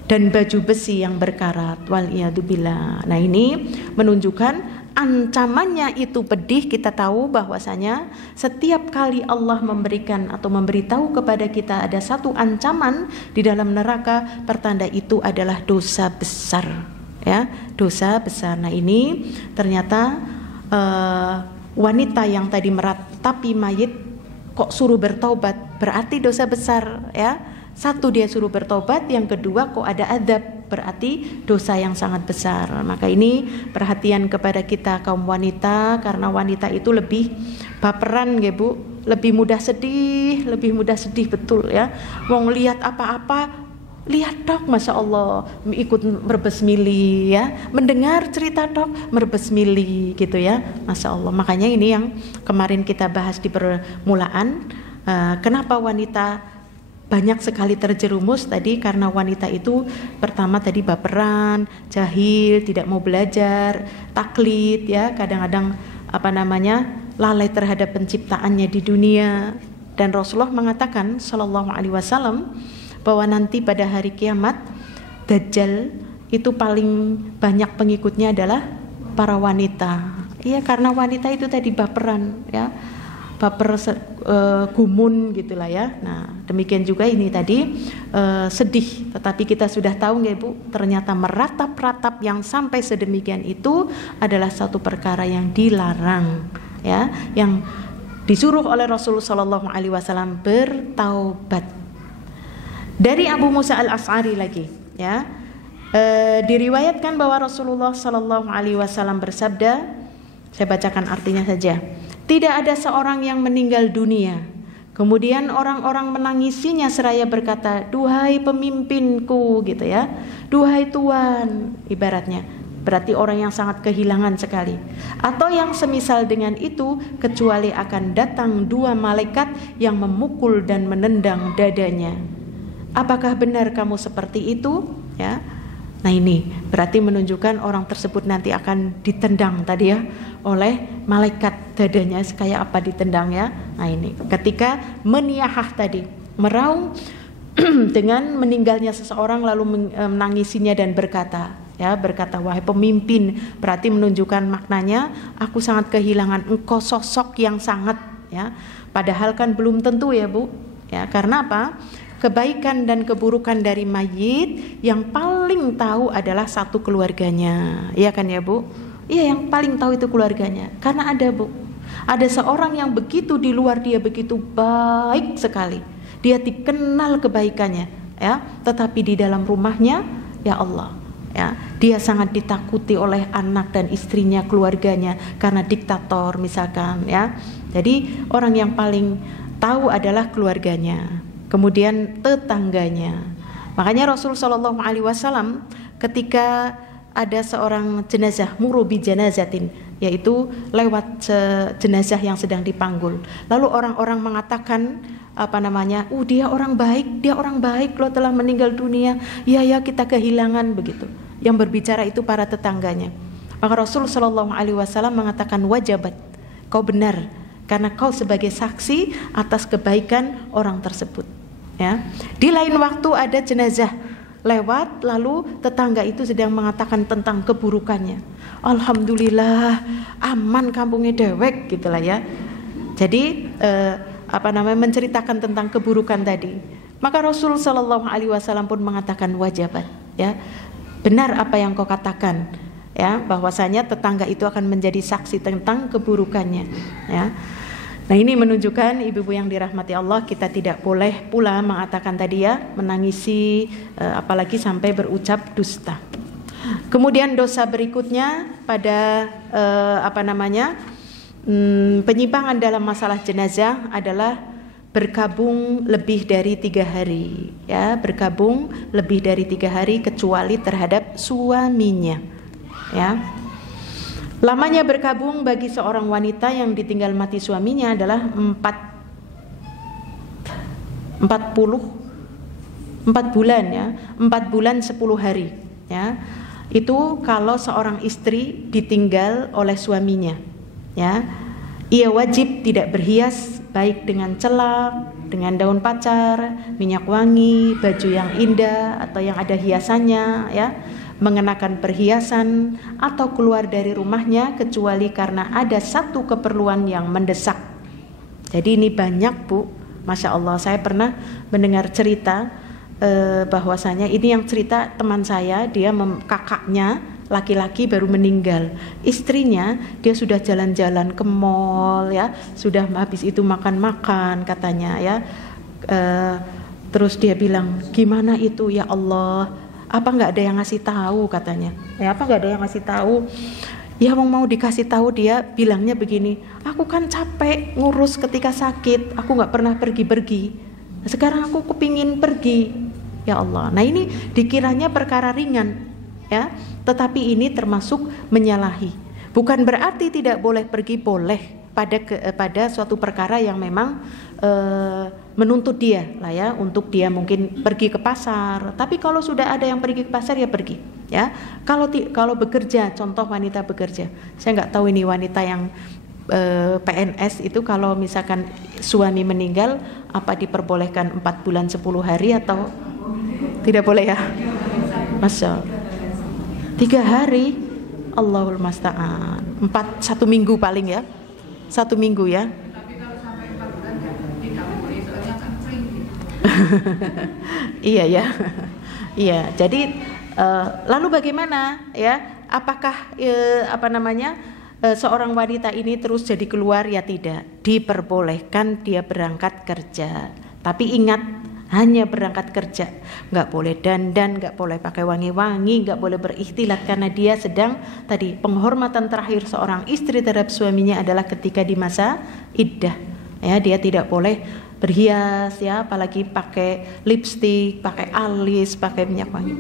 dan baju besi yang berkarat, waliyadzubillah. Nah ini menunjukkan ancamannya itu pedih. Kita tahu bahwasanya setiap kali Allah memberikan atau memberitahu kepada kita ada satu ancaman di dalam neraka, pertanda itu adalah dosa besar ya, dosa besar. Nah ini ternyata wanita yang tadi meratapi mayit kok suruh bertaubat, berarti dosa besar ya. Satu, dia suruh bertobat, yang kedua kok ada adab, berarti dosa yang sangat besar. Maka ini perhatian kepada kita kaum wanita, karena wanita itu lebih baperan ya Bu, lebih mudah sedih betul ya. Mau ngelihat apa-apa, lihat dok, masya Allah, ikut merbesmili ya, mendengar cerita dok, merbesmili gitu ya, masya Allah. Makanya ini yang kemarin kita bahas di permulaan, kenapa wanita banyak sekali terjerumus tadi, karena wanita itu pertama tadi baperan, jahil, tidak mau belajar, taklid ya, kadang-kadang lalai terhadap penciptaannya di dunia. Dan Rasulullah mengatakan sallallahu alaihi wasallam bahwa nanti pada hari kiamat Dajjal itu paling banyak pengikutnya adalah para wanita. Iya, karena wanita itu tadi baperan ya, baper gumun gitulah ya. Nah demikian juga ini tadi sedih, tetapi kita sudah tahu nggak Bu, ternyata meratap-ratap yang sampai sedemikian itu adalah satu perkara yang dilarang ya, yang disuruh oleh Rasulullah Sallallahu Alaihi Wasallam bertaubat. Dari Abu Musa al-Ash'ari lagi ya, diriwayatkan bahwa Rasulullah Sallallahu Alaihi Wasallam bersabda, saya bacakan artinya saja. Tidak ada seorang yang meninggal dunia, kemudian orang-orang menangisinya seraya berkata, duhai pemimpinku gitu ya, duhai Tuan, ibaratnya. Berarti orang yang sangat kehilangan sekali. Atau yang semisal dengan itu, kecuali akan datang dua malaikat yang memukul dan menendang dadanya. Apakah benar kamu seperti itu? Ya. Nah ini berarti menunjukkan orang tersebut nanti akan ditendang tadi ya oleh malaikat, dadanya kayak apa ditendang ya. Nah ini ketika meniyahah tadi, meraung dengan meninggalnya seseorang lalu menangisinya dan berkata wahai pemimpin, berarti menunjukkan maknanya aku sangat kehilangan engkau, sosok yang sangat ya, padahal kan belum tentu ya Bu ya. Karena apa? Kebaikan dan keburukan dari mayit yang paling tahu adalah satu keluarganya, iya kan ya Bu? Iya, yang paling tahu itu keluarganya. Karena ada Bu, ada seorang yang begitu di luar dia begitu baik sekali, dia dikenal kebaikannya ya, tetapi di dalam rumahnya ya Allah ya, dia sangat ditakuti oleh anak dan istrinya, keluarganya, karena diktator misalkan ya. Jadi orang yang paling tahu adalah keluarganya, kemudian tetangganya. Makanya Rasul Shallallahu Alaihi Wasallam ketika ada seorang jenazah, muru bi janazatin, yaitu lewat jenazah yang sedang dipanggul, lalu orang-orang mengatakan dia orang baik loh, telah meninggal dunia, ya kita kehilangan begitu. Yang berbicara itu para tetangganya. Maka Rasul Shallallahu Alaihi Wasallam mengatakan wajabat, kau benar karena kau sebagai saksi atas kebaikan orang tersebut. Ya. Di lain waktu ada jenazah lewat, lalu tetangga itu sedang mengatakan tentang keburukannya. Alhamdulillah aman kampungnya dewek gitulah ya. Jadi menceritakan tentang keburukan tadi. Maka Rasul Shallallahu Alaihi Wasallam pun mengatakan wajabat, ya benar apa yang kau katakan, ya bahwasanya tetangga itu akan menjadi saksi tentang keburukannya, ya. Nah ini menunjukkan ibu-ibu yang dirahmati Allah, kita tidak boleh pula mengatakan tadi ya, menangisi apalagi sampai berucap dusta. Kemudian dosa berikutnya pada penyimpangan dalam masalah jenazah adalah berkabung lebih dari 3 hari, ya berkabung lebih dari 3 hari kecuali terhadap suaminya, ya. Lamanya berkabung bagi seorang wanita yang ditinggal mati suaminya adalah 4 bulan ya, 4 bulan 10 hari ya. Itu kalau seorang istri ditinggal oleh suaminya, ya. Ia wajib tidak berhias baik dengan celak, dengan daun pacar, minyak wangi, baju yang indah atau yang ada hiasannya, ya. Mengenakan perhiasan atau keluar dari rumahnya kecuali karena ada satu keperluan yang mendesak. Jadi ini banyak Bu, Masya Allah. Saya pernah mendengar cerita bahwasanya ini yang cerita teman saya, dia kakaknya laki-laki baru meninggal, istrinya dia sudah jalan-jalan ke mall ya, sudah habis itu makan-makan katanya ya, terus dia bilang gimana itu ya Allah, apa nggak ada yang ngasih tahu katanya, ya apa nggak ada yang ngasih tahu, ya mau dikasih tahu dia bilangnya begini, aku kan capek ngurus ketika sakit, aku nggak pernah pergi-pergi, sekarang aku kepingin pergi, ya Allah. Nah ini dikiranya perkara ringan, ya, tetapi ini termasuk menyalahi. Bukan berarti tidak boleh pergi, boleh pada suatu perkara yang memang menuntut dia lah ya, untuk dia mungkin pergi ke pasar. Tapi kalau sudah ada yang pergi ke pasar ya pergi, ya. Kalau bekerja, contoh wanita bekerja, saya nggak tahu ini wanita yang PNS itu kalau misalkan suami meninggal apa diperbolehkan 4 bulan 10 hari atau tidak boleh ya? Masya Allah. 3 hari, Allahul Musta'an. 1 minggu paling ya, 1 minggu ya. Tapi kalau sampai 4 bulan tidak boleh, soalnya kan kering. Iya ya, iya. Jadi lalu bagaimana ya? Apakah seorang wanita ini terus jadi keluar? Ya tidak. Diperbolehkan dia berangkat kerja. Tapi ingat, hanya berangkat kerja, nggak boleh dandan, nggak boleh pakai wangi-wangi, nggak boleh berikhtilat, karena dia sedang tadi penghormatan terakhir seorang istri terhadap suaminya adalah ketika di masa iddah, ya dia tidak boleh berhias, ya apalagi pakai lipstik, pakai alis, pakai minyak wangi.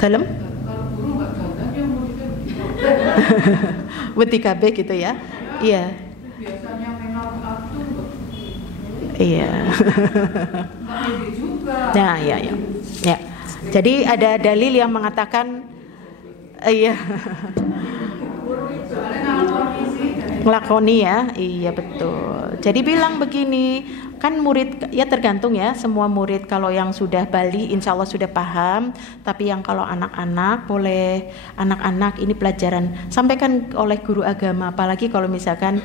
Dalam? WTKB gitu ya, iya. Iya. Nah, ya. Jadi ada dalil yang mengatakan iya. Ngelakoni ya, iya betul. Jadi bilang begini, kan murid ya tergantung ya, semua murid kalau yang sudah bali insya Allah sudah paham, tapi yang kalau anak-anak boleh, anak-anak ini pelajaran sampaikan oleh guru agama, apalagi kalau misalkan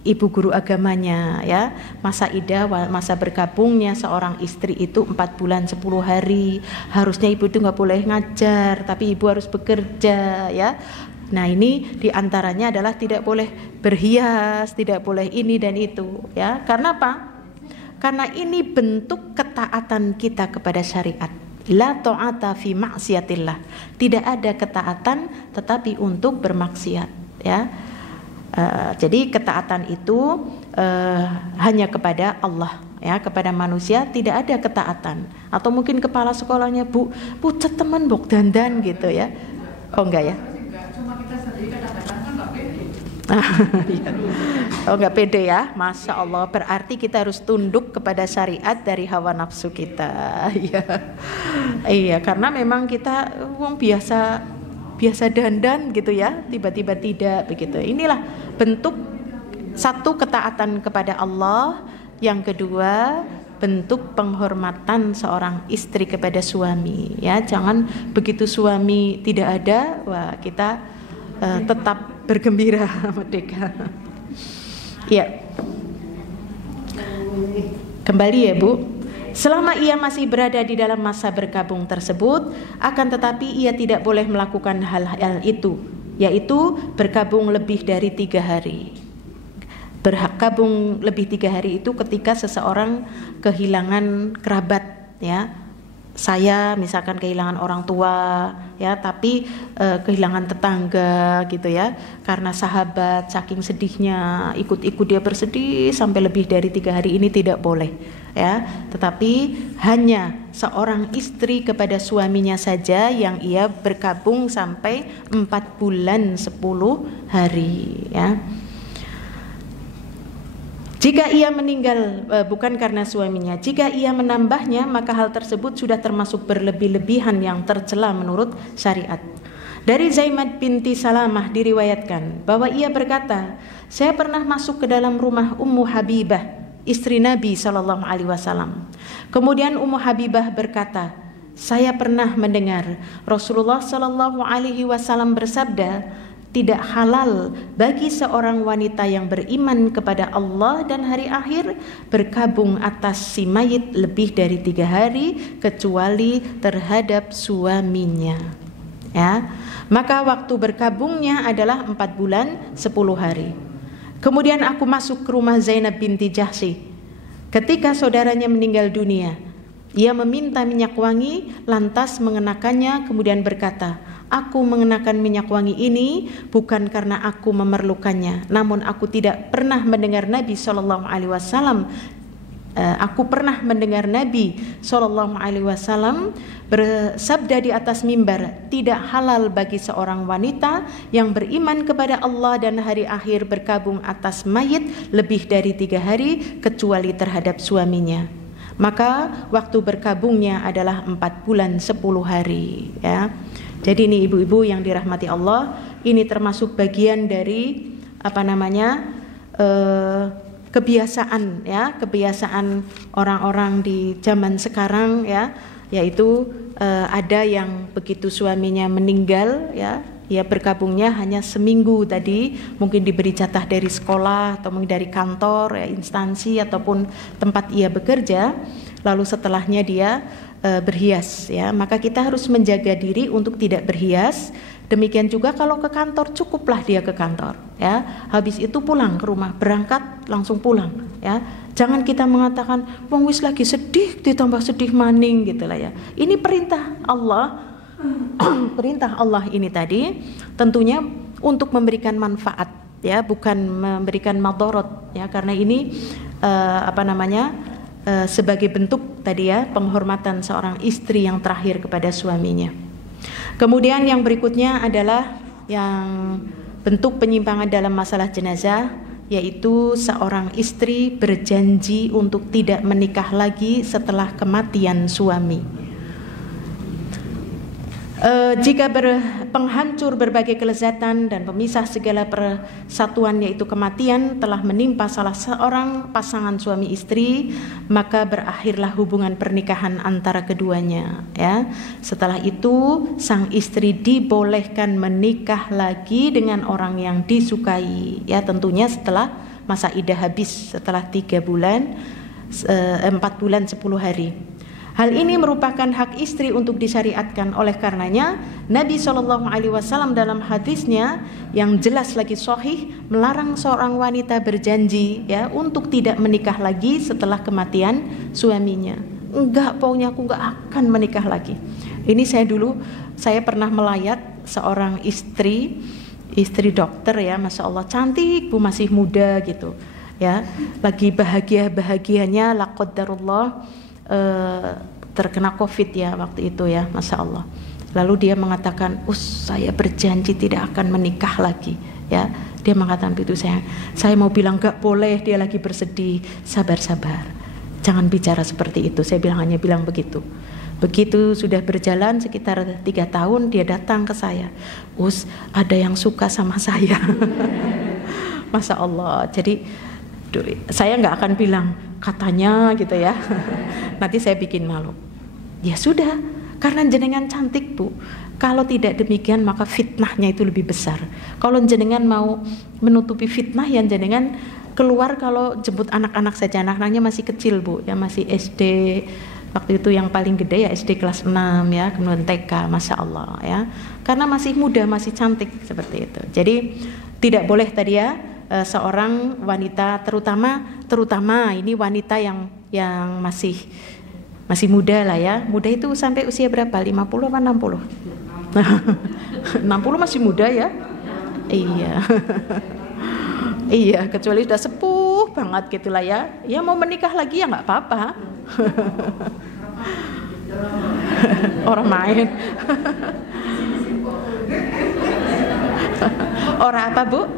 ibu guru agamanya ya, masa iddah, masa bergabungnya seorang istri itu 4 bulan 10 hari, harusnya ibu itu nggak boleh ngajar, tapi ibu harus bekerja ya. Nah ini diantaranya adalah tidak boleh berhias, tidak boleh ini dan itu ya. Karena apa? Karena ini bentuk ketaatan kita kepada syariat. La ta'ata fi ma'siyatillah. Tidak ada ketaatan tetapi untuk bermaksiat ya. Jadi ketaatan itu hanya kepada Allah ya, kepada manusia tidak ada ketaatan. Atau mungkin kepala sekolahnya pucet teman bok dandan gitu ya. Oh enggak ya? Cuma kita sendiri kadang-kadang kan enggak pede. Oh enggak pede ya, Masya Allah. Berarti kita harus tunduk kepada syariat dari hawa nafsu kita. Iya, karena memang kita biasa biasa dandan gitu ya, tiba-tiba tidak begitu. Inilah bentuk satu, ketaatan kepada Allah, yang kedua bentuk penghormatan seorang istri kepada suami ya. Jangan begitu suami tidak ada, wah kita tetap bergembira merdeka. Ya. Kembali ya Bu. Selama ia masih berada di dalam masa berkabung tersebut, akan tetapi ia tidak boleh melakukan hal-hal itu, yaitu berkabung lebih dari 3 hari. Berkabung lebih 3 hari itu ketika seseorang kehilangan kerabat ya. Saya misalkan kehilangan orang tua ya, tapi kehilangan tetangga gitu ya, karena sahabat saking sedihnya ikut-ikut dia bersedih sampai lebih dari 3 hari, ini tidak boleh ya. Tetapi hanya seorang istri kepada suaminya saja yang ia berkabung sampai 4 bulan 10 hari ya. Jika ia meninggal bukan karena suaminya, jika ia menambahnya, maka hal tersebut sudah termasuk berlebih-lebihan yang tercela menurut syariat. Dari Zainab binti Salamah diriwayatkan bahwa ia berkata, saya pernah masuk ke dalam rumah Ummu Habibah, istri Nabi SAW. Kemudian Ummu Habibah berkata, saya pernah mendengar Rasulullah SAW bersabda, tidak halal bagi seorang wanita yang beriman kepada Allah dan hari akhir berkabung atas si mayit lebih dari 3 hari kecuali terhadap suaminya ya. Maka waktu berkabungnya adalah 4 bulan 10 hari. Kemudian aku masuk ke rumah Zainab binti Jahsy. Ketika saudaranya meninggal dunia, ia meminta minyak wangi lantas mengenakannya, kemudian berkata, aku mengenakan minyak wangi ini bukan karena aku memerlukannya, namun aku tidak pernah mendengar Nabi SAW. Aku pernah mendengar Nabi SAW bersabda di atas mimbar, tidak halal bagi seorang wanita yang beriman kepada Allah dan hari akhir berkabung atas mayit lebih dari 3 hari kecuali terhadap suaminya. Maka waktu berkabungnya adalah 4 bulan 10 hari ya. Jadi ini ibu-ibu yang dirahmati Allah, ini termasuk bagian dari kebiasaan ya, kebiasaan orang-orang di zaman sekarang ya, yaitu ada yang begitu suaminya meninggal ya, ia berkabungnya hanya seminggu tadi, mungkin diberi jatah dari sekolah atau mungkin dari kantor ya, instansi ataupun tempat ia bekerja, lalu setelahnya dia berhias ya. Maka kita harus menjaga diri untuk tidak berhias. Demikian juga kalau ke kantor, cukuplah dia ke kantor ya, habis itu pulang ke rumah, berangkat langsung pulang ya. Jangan kita mengatakan wong wis lagi sedih ditambah sedih maning gitu lah ya. Ini perintah Allah. Perintah Allah ini tadi tentunya untuk memberikan manfaat ya, bukan memberikan madharat ya, karena ini sebagai bentuk tadi ya, penghormatan seorang istri yang terakhir kepada suaminya. Kemudian yang berikutnya adalah yang bentuk penyimpangan dalam masalah jenazah, yaitu seorang istri berjanji untuk tidak menikah lagi setelah kematian suami. Jika penghancur berbagai kelezatan dan pemisah segala persatuan yaitu kematian telah menimpa salah seorang pasangan suami istri, maka berakhirlah hubungan pernikahan antara keduanya ya. Setelah itu sang istri dibolehkan menikah lagi dengan orang yang disukai ya, tentunya setelah masa iddah habis, setelah 4 bulan 10 hari. Hal ini merupakan hak istri untuk disyariatkan. Oleh karenanya Nabi SAW dalam hadisnya yang jelas lagi sahih melarang seorang wanita berjanji ya untuk tidak menikah lagi setelah kematian suaminya. Enggak, pokoknya aku enggak akan menikah lagi. Ini saya pernah melayat seorang istri dokter ya, masya Allah cantik bu, masih muda gitu ya, lagi bahagianya la qadarullah terkena COVID ya waktu itu ya, masya Allah. Lalu dia mengatakan, saya berjanji tidak akan menikah lagi ya. Dia mengatakan begitu, saya mau bilang gak boleh, dia lagi bersedih, sabar, jangan bicara seperti itu. Saya hanya bilang begitu. Begitu sudah berjalan sekitar 3 tahun, dia datang ke saya, Us, ada yang suka sama saya. Masya Allah. Jadi saya nggak akan bilang katanya gitu ya. Nanti saya bikin malu. Ya sudah, karena jenengan cantik Bu. Kalau tidak demikian maka fitnahnya itu lebih besar. Kalau jenengan mau menutupi fitnah yang jenengan keluar kalau jemput anak-anak saja, anak-anaknya masih kecil Bu, ya masih SD. Waktu itu yang paling gede ya SD kelas 6 ya, kemudian TK, Masya Allah ya. Karena masih muda, masih cantik seperti itu. Jadi tidak boleh tadi ya seorang wanita terutama ini wanita yang masih muda lah ya. Muda itu sampai usia berapa? 50 apa 60? 60 masih muda ya? Iya. Iya, kecuali sudah sepuh banget gitulah ya. Ya mau menikah lagi ya nggak apa-apa. Orang main. Orang apa Bu?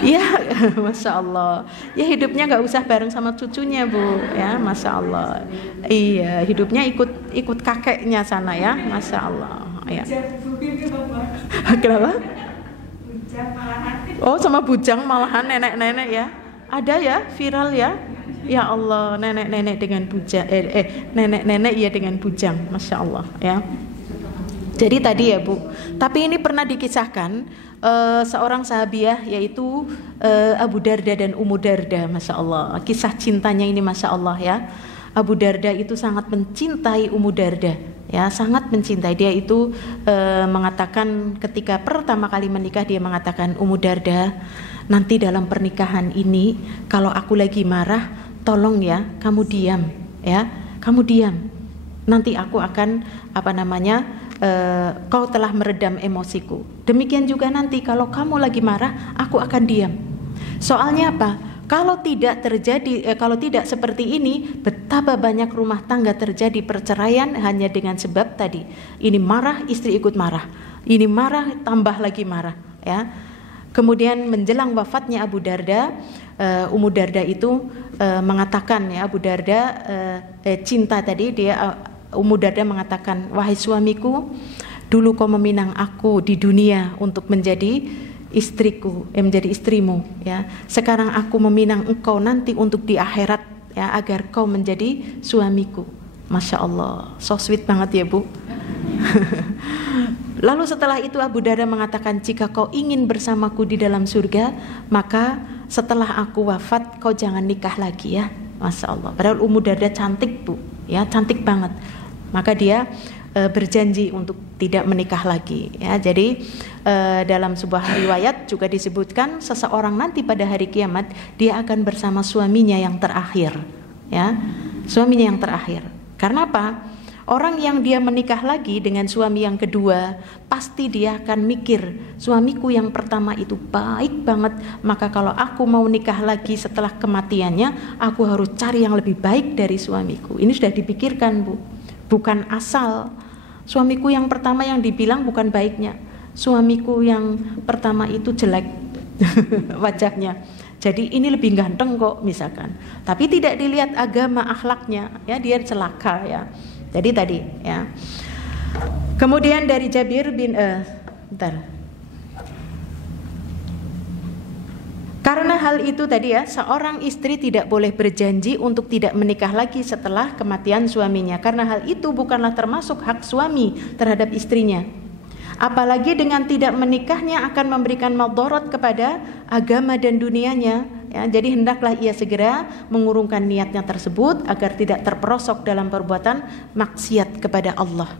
Ya, Masya Allah. Ya hidupnya nggak usah bareng sama cucunya Bu, ya Masya Allah. Iya, hidupnya ikut kakeknya sana ya, Masya Allah. Ya. Kenapa? Oh sama bujang malahan nenek-nenek ya. Ada ya viral ya. Ya Allah, nenek-nenek dengan bujang nenek-nenek ya dengan bujang, Masya Allah ya. Jadi tadi ya Bu, tapi ini pernah dikisahkan seorang sahabiah yaitu Abu Darda dan Ummu Darda, Masya Allah. Kisah cintanya ini Masya Allah ya. Abu Darda itu sangat mencintai Ummu Darda, ya sangat mencintai. Dia itu mengatakan ketika pertama kali menikah dia mengatakan, Ummu Darda, nanti dalam pernikahan ini kalau aku lagi marah, tolong ya kamu diam, ya kamu diam. Nanti aku akan kau telah meredam emosiku. Demikian juga nanti kalau kamu lagi marah, aku akan diam. Soalnya apa? Kalau tidak seperti ini, betapa banyak rumah tangga terjadi perceraian hanya dengan sebab tadi. Ini marah, istri ikut marah. Ini marah, tambah lagi marah. Ya. Kemudian menjelang wafatnya Abu Darda, Ummu Darda itu mengatakan ya Abu Darda cinta tadi dia. Ummu Darda mengatakan, wahai suamiku, dulu kau meminang aku di dunia untuk menjadi menjadi istrimu ya. Sekarang aku meminang engkau nanti untuk di akhirat ya, agar kau menjadi suamiku. Masya Allah, so sweet banget ya Bu. Lalu setelah itu Abu Darda mengatakan, jika kau ingin bersamaku di dalam surga, maka setelah aku wafat kau jangan nikah lagi ya. Masya Allah. Padahal Ummu Darda cantik Bu, ya cantik banget. Maka dia berjanji untuk tidak menikah lagi ya. Jadi dalam sebuah riwayat juga disebutkan seseorang nanti pada hari kiamat dia akan bersama suaminya yang terakhir ya, suaminya yang terakhir. Karena apa? Orang yang dia menikah lagi dengan suami yang kedua, pasti dia akan mikir, suamiku yang pertama itu baik banget, maka kalau aku mau nikah lagi setelah kematiannya, aku harus cari yang lebih baik dari suamiku. Ini sudah dipikirkan Bu. Bukan asal suamiku yang pertama yang dibilang bukan baiknya, suamiku yang pertama itu jelek wajahnya, jadi ini lebih ganteng kok misalkan, tapi tidak dilihat agama akhlaknya ya, dia celaka ya. Jadi tadi ya. Kemudian dari Jabir bin karena hal itu tadi ya, seorang istri tidak boleh berjanji untuk tidak menikah lagi setelah kematian suaminya. Karena hal itu bukanlah termasuk hak suami terhadap istrinya. Apalagi dengan tidak menikahnya akan memberikan madarat kepada agama dan dunianya. Ya, jadi hendaklah ia segera mengurungkan niatnya tersebut agar tidak terperosok dalam perbuatan maksiat kepada Allah.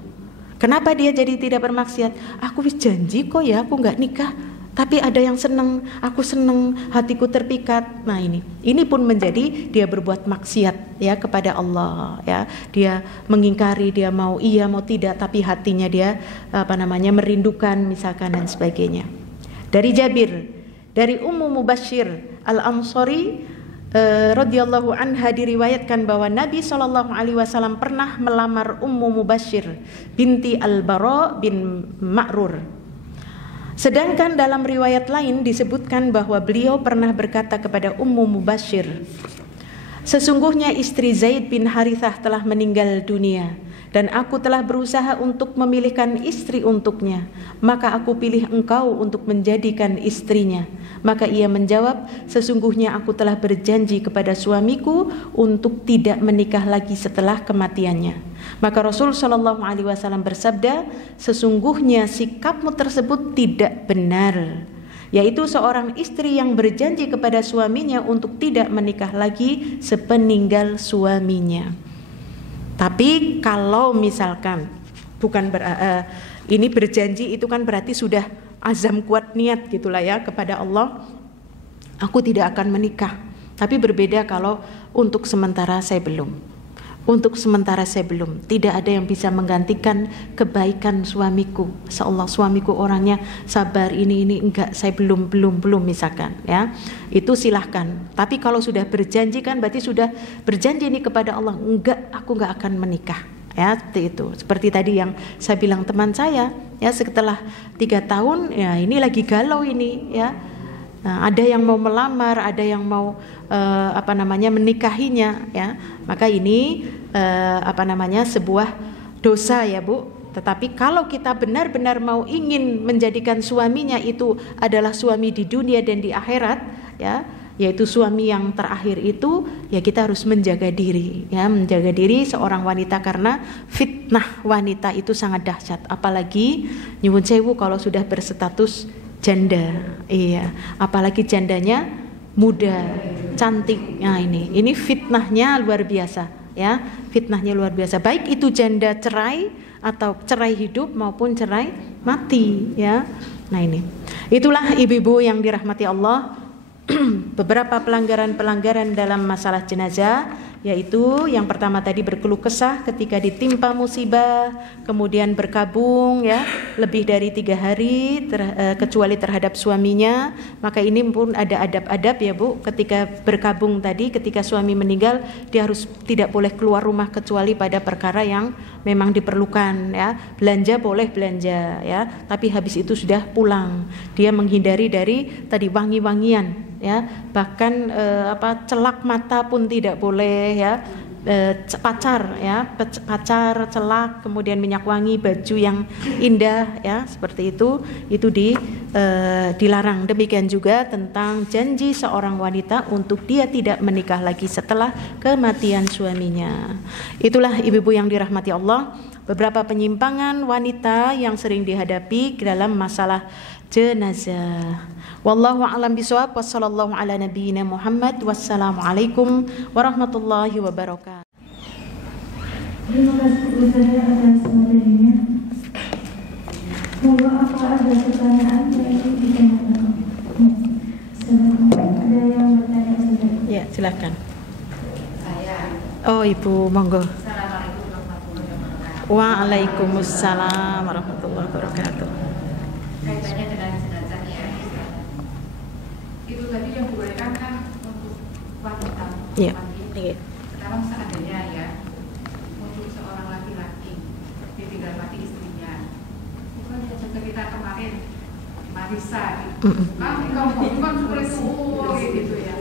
Kenapa dia jadi tidak bermaksiat? Aku wis janji kok ya, aku nggak nikah. Tapi ada yang seneng, aku seneng, hatiku terpikat. Nah ini pun menjadi dia berbuat maksiat ya kepada Allah ya. Dia mengingkari, dia mau iya mau tidak, tapi hatinya dia merindukan misalkan dan sebagainya. Dari Jabir, dari Ummu Mubashir Al-Ansari radhiyallahu anha diriwayatkan bahwa Nabi SAW pernah melamar Ummu Mubashir binti Al-Bara bin Ma'rur. Sedangkan dalam riwayat lain disebutkan bahwa beliau pernah berkata kepada Ummu Mubashir, Sesungguhnya istri Zaid bin Harithah telah meninggal dunia, dan aku telah berusaha untuk memilihkan istri untuknya. Maka aku pilih engkau untuk menjadikan istrinya. Maka ia menjawab, sesungguhnya aku telah berjanji kepada suamiku untuk tidak menikah lagi setelah kematiannya. Maka Rasul SAW bersabda, sesungguhnya sikapmu tersebut tidak benar, yaitu seorang istri yang berjanji kepada suaminya untuk tidak menikah lagi sepeninggal suaminya. Tapi kalau misalkan ini berjanji, itu kan berarti sudah azam kuat niat gitulah ya kepada Allah, aku tidak akan menikah. Tapi berbeda kalau untuk sementara saya belum. Untuk sementara saya belum, tidak ada yang bisa menggantikan kebaikan suamiku. Seolah suamiku orangnya sabar, ini enggak, saya belum misalkan ya. Itu silahkan. Tapi kalau sudah berjanji kan berarti sudah berjanji ini kepada Allah, enggak, aku enggak akan menikah. Ya, seperti itu. Seperti tadi yang saya bilang teman saya, ya setelah 3 tahun, ya ini lagi galau ini ya. Nah, ada yang mau melamar, ada yang mau menikahinya ya. Maka ini sebuah dosa ya Bu. Tetapi kalau kita benar-benar mau ingin menjadikan suaminya itu adalah suami di dunia dan di akhirat ya, yaitu suami yang terakhir itu, ya kita harus menjaga diri ya, menjaga diri seorang wanita, karena fitnah wanita itu sangat dahsyat, apalagi nyuwun sewu kalau sudah berstatus janda. Iya, apalagi jandanya muda, cantik. Nah, ini fitnahnya luar biasa ya, fitnahnya luar biasa. Baik itu janda cerai atau cerai hidup maupun cerai mati ya. Nah, itulah ibu-ibu yang dirahmati Allah, beberapa pelanggaran dalam masalah jenazah, yaitu yang pertama tadi berkeluh kesah ketika ditimpa musibah, kemudian berkabung ya lebih dari 3 hari kecuali terhadap suaminya. Maka ini pun ada adab-adab ya Bu, ketika berkabung tadi, ketika suami meninggal dia harus tidak boleh keluar rumah kecuali pada perkara yang memang diperlukan ya. Belanja boleh belanja ya, tapi habis itu sudah pulang. Dia menghindari dari tadi wangi-wangian ya, bahkan celak mata pun tidak boleh ya, pacar ya, pacar, celak, kemudian minyak wangi, baju yang indah ya, seperti itu dilarang. Demikian juga tentang janji seorang wanita untuk dia tidak menikah lagi setelah kematian suaminya. Itulah ibu-ibu yang dirahmati Allah, beberapa penyimpangan wanita yang sering dihadapi dalam masalah jenazah. Wallahu a'lam bishawab. Wassallallahu ala nabiyyina Muhammad. Wassalamualaikum warahmatullahi wabarakatuh. Terima kasih Ustazah atas materinya. Monggo apa ada pertanyaan yang ingin ditanyakan? Ada yang bertanya Ustazah? Ya, silakan. Saya. Oh, Ibu, monggo. Assalamualaikum warahmatullahi wabarakatuh. Waalaikumsalam warahmatullahi wabarakatuh. Kaitannya dengan jenazah ya. Itu tadi yang dibolehkan kan untuk wanita. Iya. Iya. Sekarang seandainya ya, untuk seorang laki-laki ditinggal mati istrinya, itu kan cerita kita kemarin Marisa gitu. Kan kamu kan seperti itu gitu ya.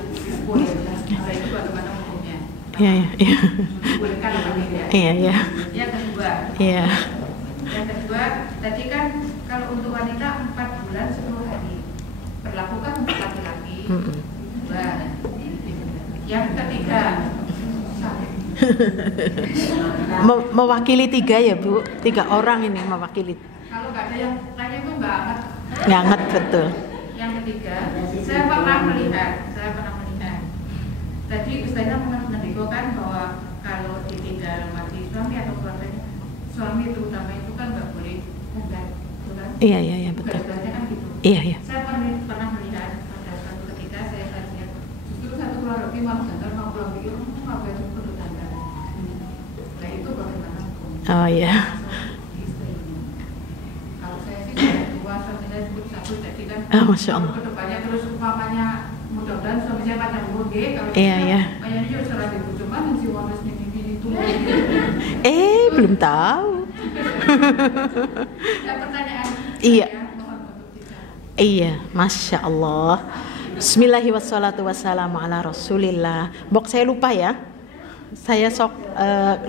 Boleh. Nah, itu bagaimana hukumnya? Iya. Dibolehkan apa tidak? Iya. Yang kedua. Iya. Yang kedua, tadi kan kalau untuk wanita 4 bulan 10 hari, berlakukan untuk laki-laki. Yang ketiga, mewakili 3 ya Bu, 3 orang ini mewakili. kalau nggak ada yang lainnya itu nggak Nganget betul. Yang ketiga, saya pernah melihat. Tadi Ustazah mengendikokan bahwa kalau ditinggal mati suami atau keluarganya, suami terutama itu kan nggak boleh munggar, kan? Iya betul. Garis-garisnya kan gitu. Iya. Saya pernah melihat pada suatu ketika saya lihat justru satu keluarga malah gagal mau pulang pikir ngapain itu perlu gagal. Nah itu bagaimana hukum? Oh iya. Kalau saya sih sudah tua, suami saya cukup satu, jadi kan Masya Allah. kedepannya terus umpamanya mudah-mudahan suami saya panjang umur kalau Iya. banyak juga salah ibu cuman si waris ini itu. Belum tahu. Pertanyaan. Iya. Saya mohon untuk dijawab. Iya, Masya Allah. Bismillahirrahmanirrahim wassalatu wassalamu ala rasulillah. Bok saya lupa ya. Saya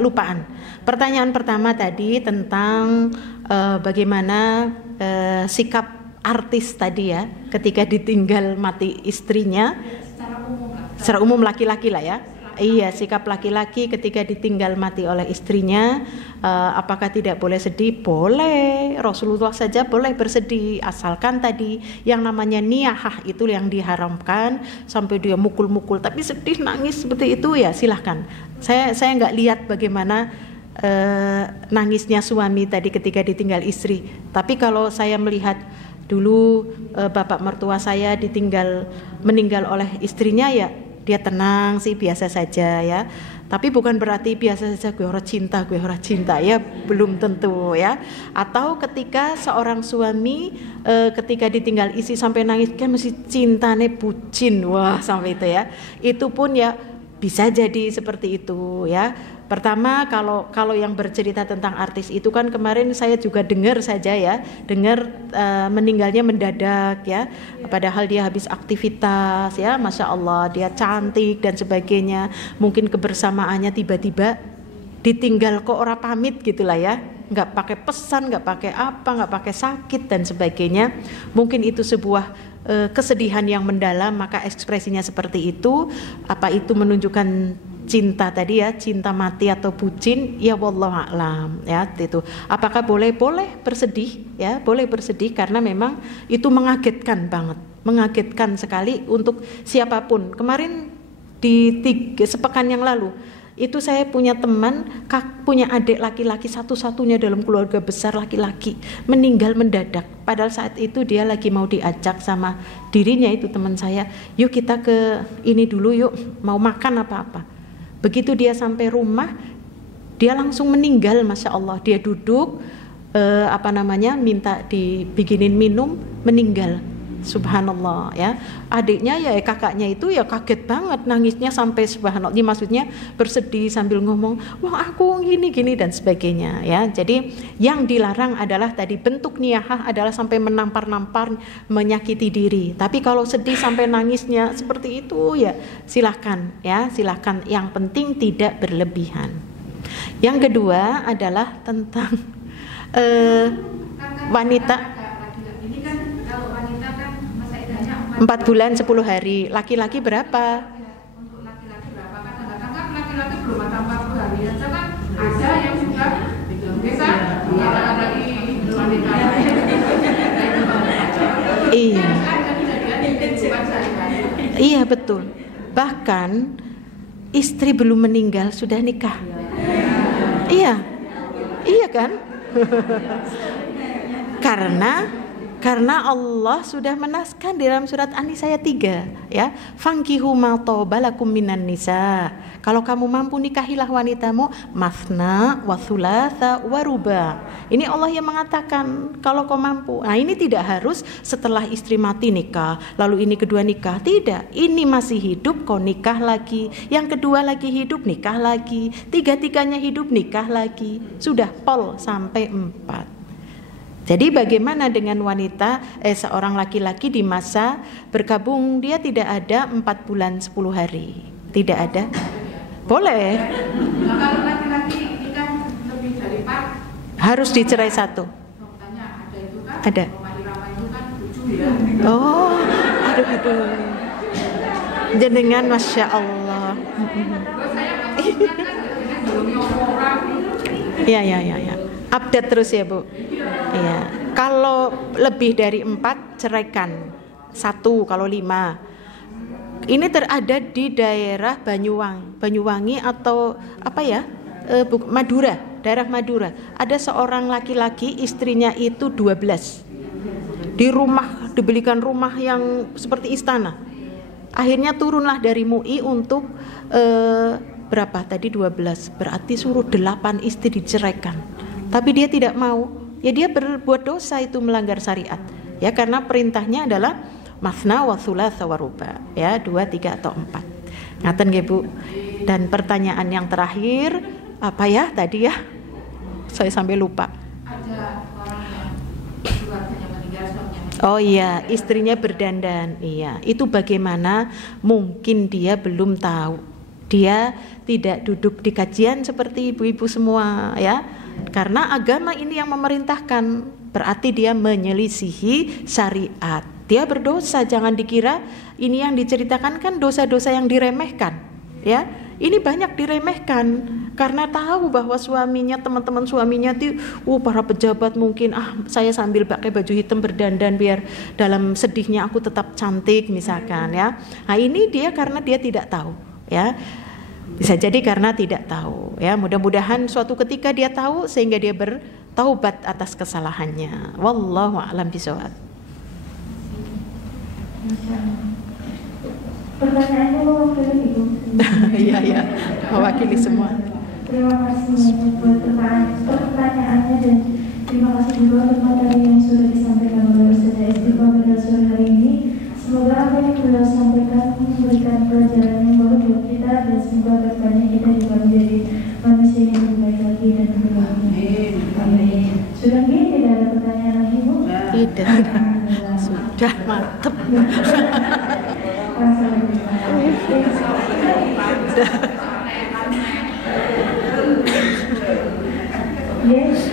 lupaan. Pertanyaan pertama tadi tentang bagaimana sikap artis tadi ya ketika ditinggal mati istrinya. Secara umum laki-laki lah ya. Iya, sikap laki-laki ketika ditinggal mati oleh istrinya, apakah tidak boleh sedih? Boleh. Rasulullah saja boleh bersedih, asalkan tadi yang namanya niyahah itu yang diharamkan sampai dia mukul-mukul, tapi sedih nangis seperti itu ya silahkan. Saya nggak lihat bagaimana nangisnya suami tadi ketika ditinggal istri. Tapi kalau saya melihat dulu bapak mertua saya meninggal oleh istrinya ya, dia tenang sih, biasa saja ya. Tapi bukan berarti biasa saja gue ora cinta ya, belum tentu ya. Atau ketika seorang suami ketika ditinggal istri sampai nangis kan mesti cintane bucin, wah sampai itu ya. Itu pun ya bisa jadi seperti itu ya. Pertama kalau yang bercerita tentang artis itu kan kemarin saya juga dengar saja ya, meninggalnya mendadak ya, padahal dia habis aktivitas ya, masya Allah dia cantik dan sebagainya, mungkin kebersamaannya tiba-tiba ditinggal kok ora pamit gitulah ya, nggak pakai pesan, nggak pakai apa, nggak pakai sakit dan sebagainya, mungkin itu sebuah kesedihan yang mendalam, maka ekspresinya seperti itu. Apa itu menunjukkan cinta tadi ya, cinta mati atau bucin? Ya wallahu a'lam ya itu. Apakah boleh bersedih ya, boleh bersedih karena memang itu mengagetkan banget, mengagetkan sekali untuk siapapun. Kemarin sepekan yang lalu itu saya punya teman, punya adik laki-laki satu-satunya dalam keluarga besar laki-laki, meninggal mendadak. Padahal saat itu dia lagi mau diajak sama dirinya itu teman saya, yuk kita ke ini dulu yuk, mau makan apa-apa. Begitu dia sampai rumah, dia langsung meninggal, masya Allah. Dia duduk, minta dibikinin minum, meninggal. Subhanallah ya. Adiknya ya kakaknya itu ya kaget banget, nangisnya sampai subhanallah. Ini maksudnya bersedih sambil ngomong, wah aku gini dan sebagainya ya. Jadi yang dilarang adalah tadi bentuk niyahah adalah sampai menampar-nampar, menyakiti diri. Tapi kalau sedih sampai nangisnya seperti itu ya silahkan ya, silahkan. Yang penting tidak berlebihan. Yang kedua adalah tentang wanita 4 bulan 10 hari, laki-laki berapa? Untuk laki-laki berapa? Kadang-kadang kan laki-laki belum ada 40 hari aja kan ada yang sudah bisa ada di wanita. Iya. Iya betul. Bahkan istri belum meninggal sudah nikah. Iya. Iya kan? Karena Allah sudah menaskan di dalam surat An-Nisa ayat 3 ya, fankihu ma tobalakum minan nisa. Kalau kamu mampu nikahilah wanitamu masna wa thulatha wa ruba. Ini Allah yang mengatakan kalau kau mampu. Nah, ini tidak harus setelah istri mati nikah, lalu ini kedua nikah. Tidak, ini masih hidup kau nikah lagi, yang kedua lagi hidup nikah lagi, tiga-tiganya hidup nikah lagi. Sudah pol sampai 4. Jadi bagaimana dengan seorang laki-laki di masa berkabung, dia tidak ada 4 bulan 10 hari, tidak ada? Boleh. Nah, kalau laki-laki nikah lebih dari 4 harus dicerai 1. Ada itu kan? Ada. Irama itu kan 7 ya. Oh, aduh. Jenengan masya Allah. Iya. Update terus ya Bu. Iya. Kalau lebih dari 4 ceraikan. 1 kalau 5. Ini terada di daerah Banyuwangi atau apa ya? Madura, daerah Madura. Ada seorang laki-laki, istrinya itu 12. Dibelikan rumah yang seperti istana. Akhirnya turunlah dari MUI untuk berapa tadi 12. Berarti suruh 8 istri diceraikan. Tapi dia tidak mau, ya dia berbuat dosa, itu melanggar syariat. Ya karena perintahnya adalah masna wa thulatha wa ruba, ya 2, 3 atau 4. Ngaten nggih Bu. Dan pertanyaan yang terakhir apa ya tadi ya? Saya sampai lupa. Ada orang yang keluarganya meninggal, suaminya meninggal, Oh iya, istrinya berdandan. Iya, itu bagaimana? Mungkin dia belum tahu. Dia tidak duduk di kajian seperti ibu-ibu semua, ya. Karena agama ini yang memerintahkan, berarti dia menyelisihi syariat. Dia berdosa, jangan dikira ini yang diceritakan kan dosa-dosa yang diremehkan, ya. Ini banyak diremehkan karena tahu bahwa suaminya, teman-teman suaminya itu para pejabat mungkin saya sambil pakai baju hitam berdandan biar dalam sedihnya aku tetap cantik misalkan, ya. Nah, ini dia karena dia tidak tahu, ya. Bisa jadi karena tidak tahu, ya. Mudah-mudahan suatu ketika dia tahu sehingga dia bertaubat atas kesalahannya. Wallahu a'lam bishawab. Pertanyaannya mewakili Ibu. Iya, mewakili semua. Terima kasih banyak buat pertanyaannya dan terima kasih juga untuk materi yang sudah disampaikan oleh Ustazah Istiqomah pada sore hari ini. Semoga apa yang beliau sampaikan memberikan pelajaran yang baru buat kita dan semoga kedepannya kita juga menjadi manusia yang lebih baik lagi dan lebih baik. Amin. Sudah tidak ada pertanyaan lagi Bu? Tidak. Sudah mantep. Yes,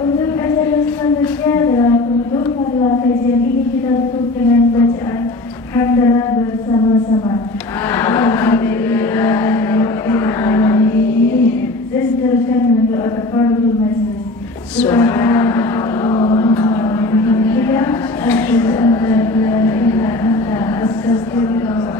untuk acara selanjutnya adalah penutup pada kajian ini kita tutup dengan bacaan hamdalah bersama-sama. Alhamdulillahirobbilalamin. Dan diteruskan dengan doa kafaratul majelis. Subhanallah wa bihamdihi, asyhadu an la ilaha illa anta, astaghfirullah.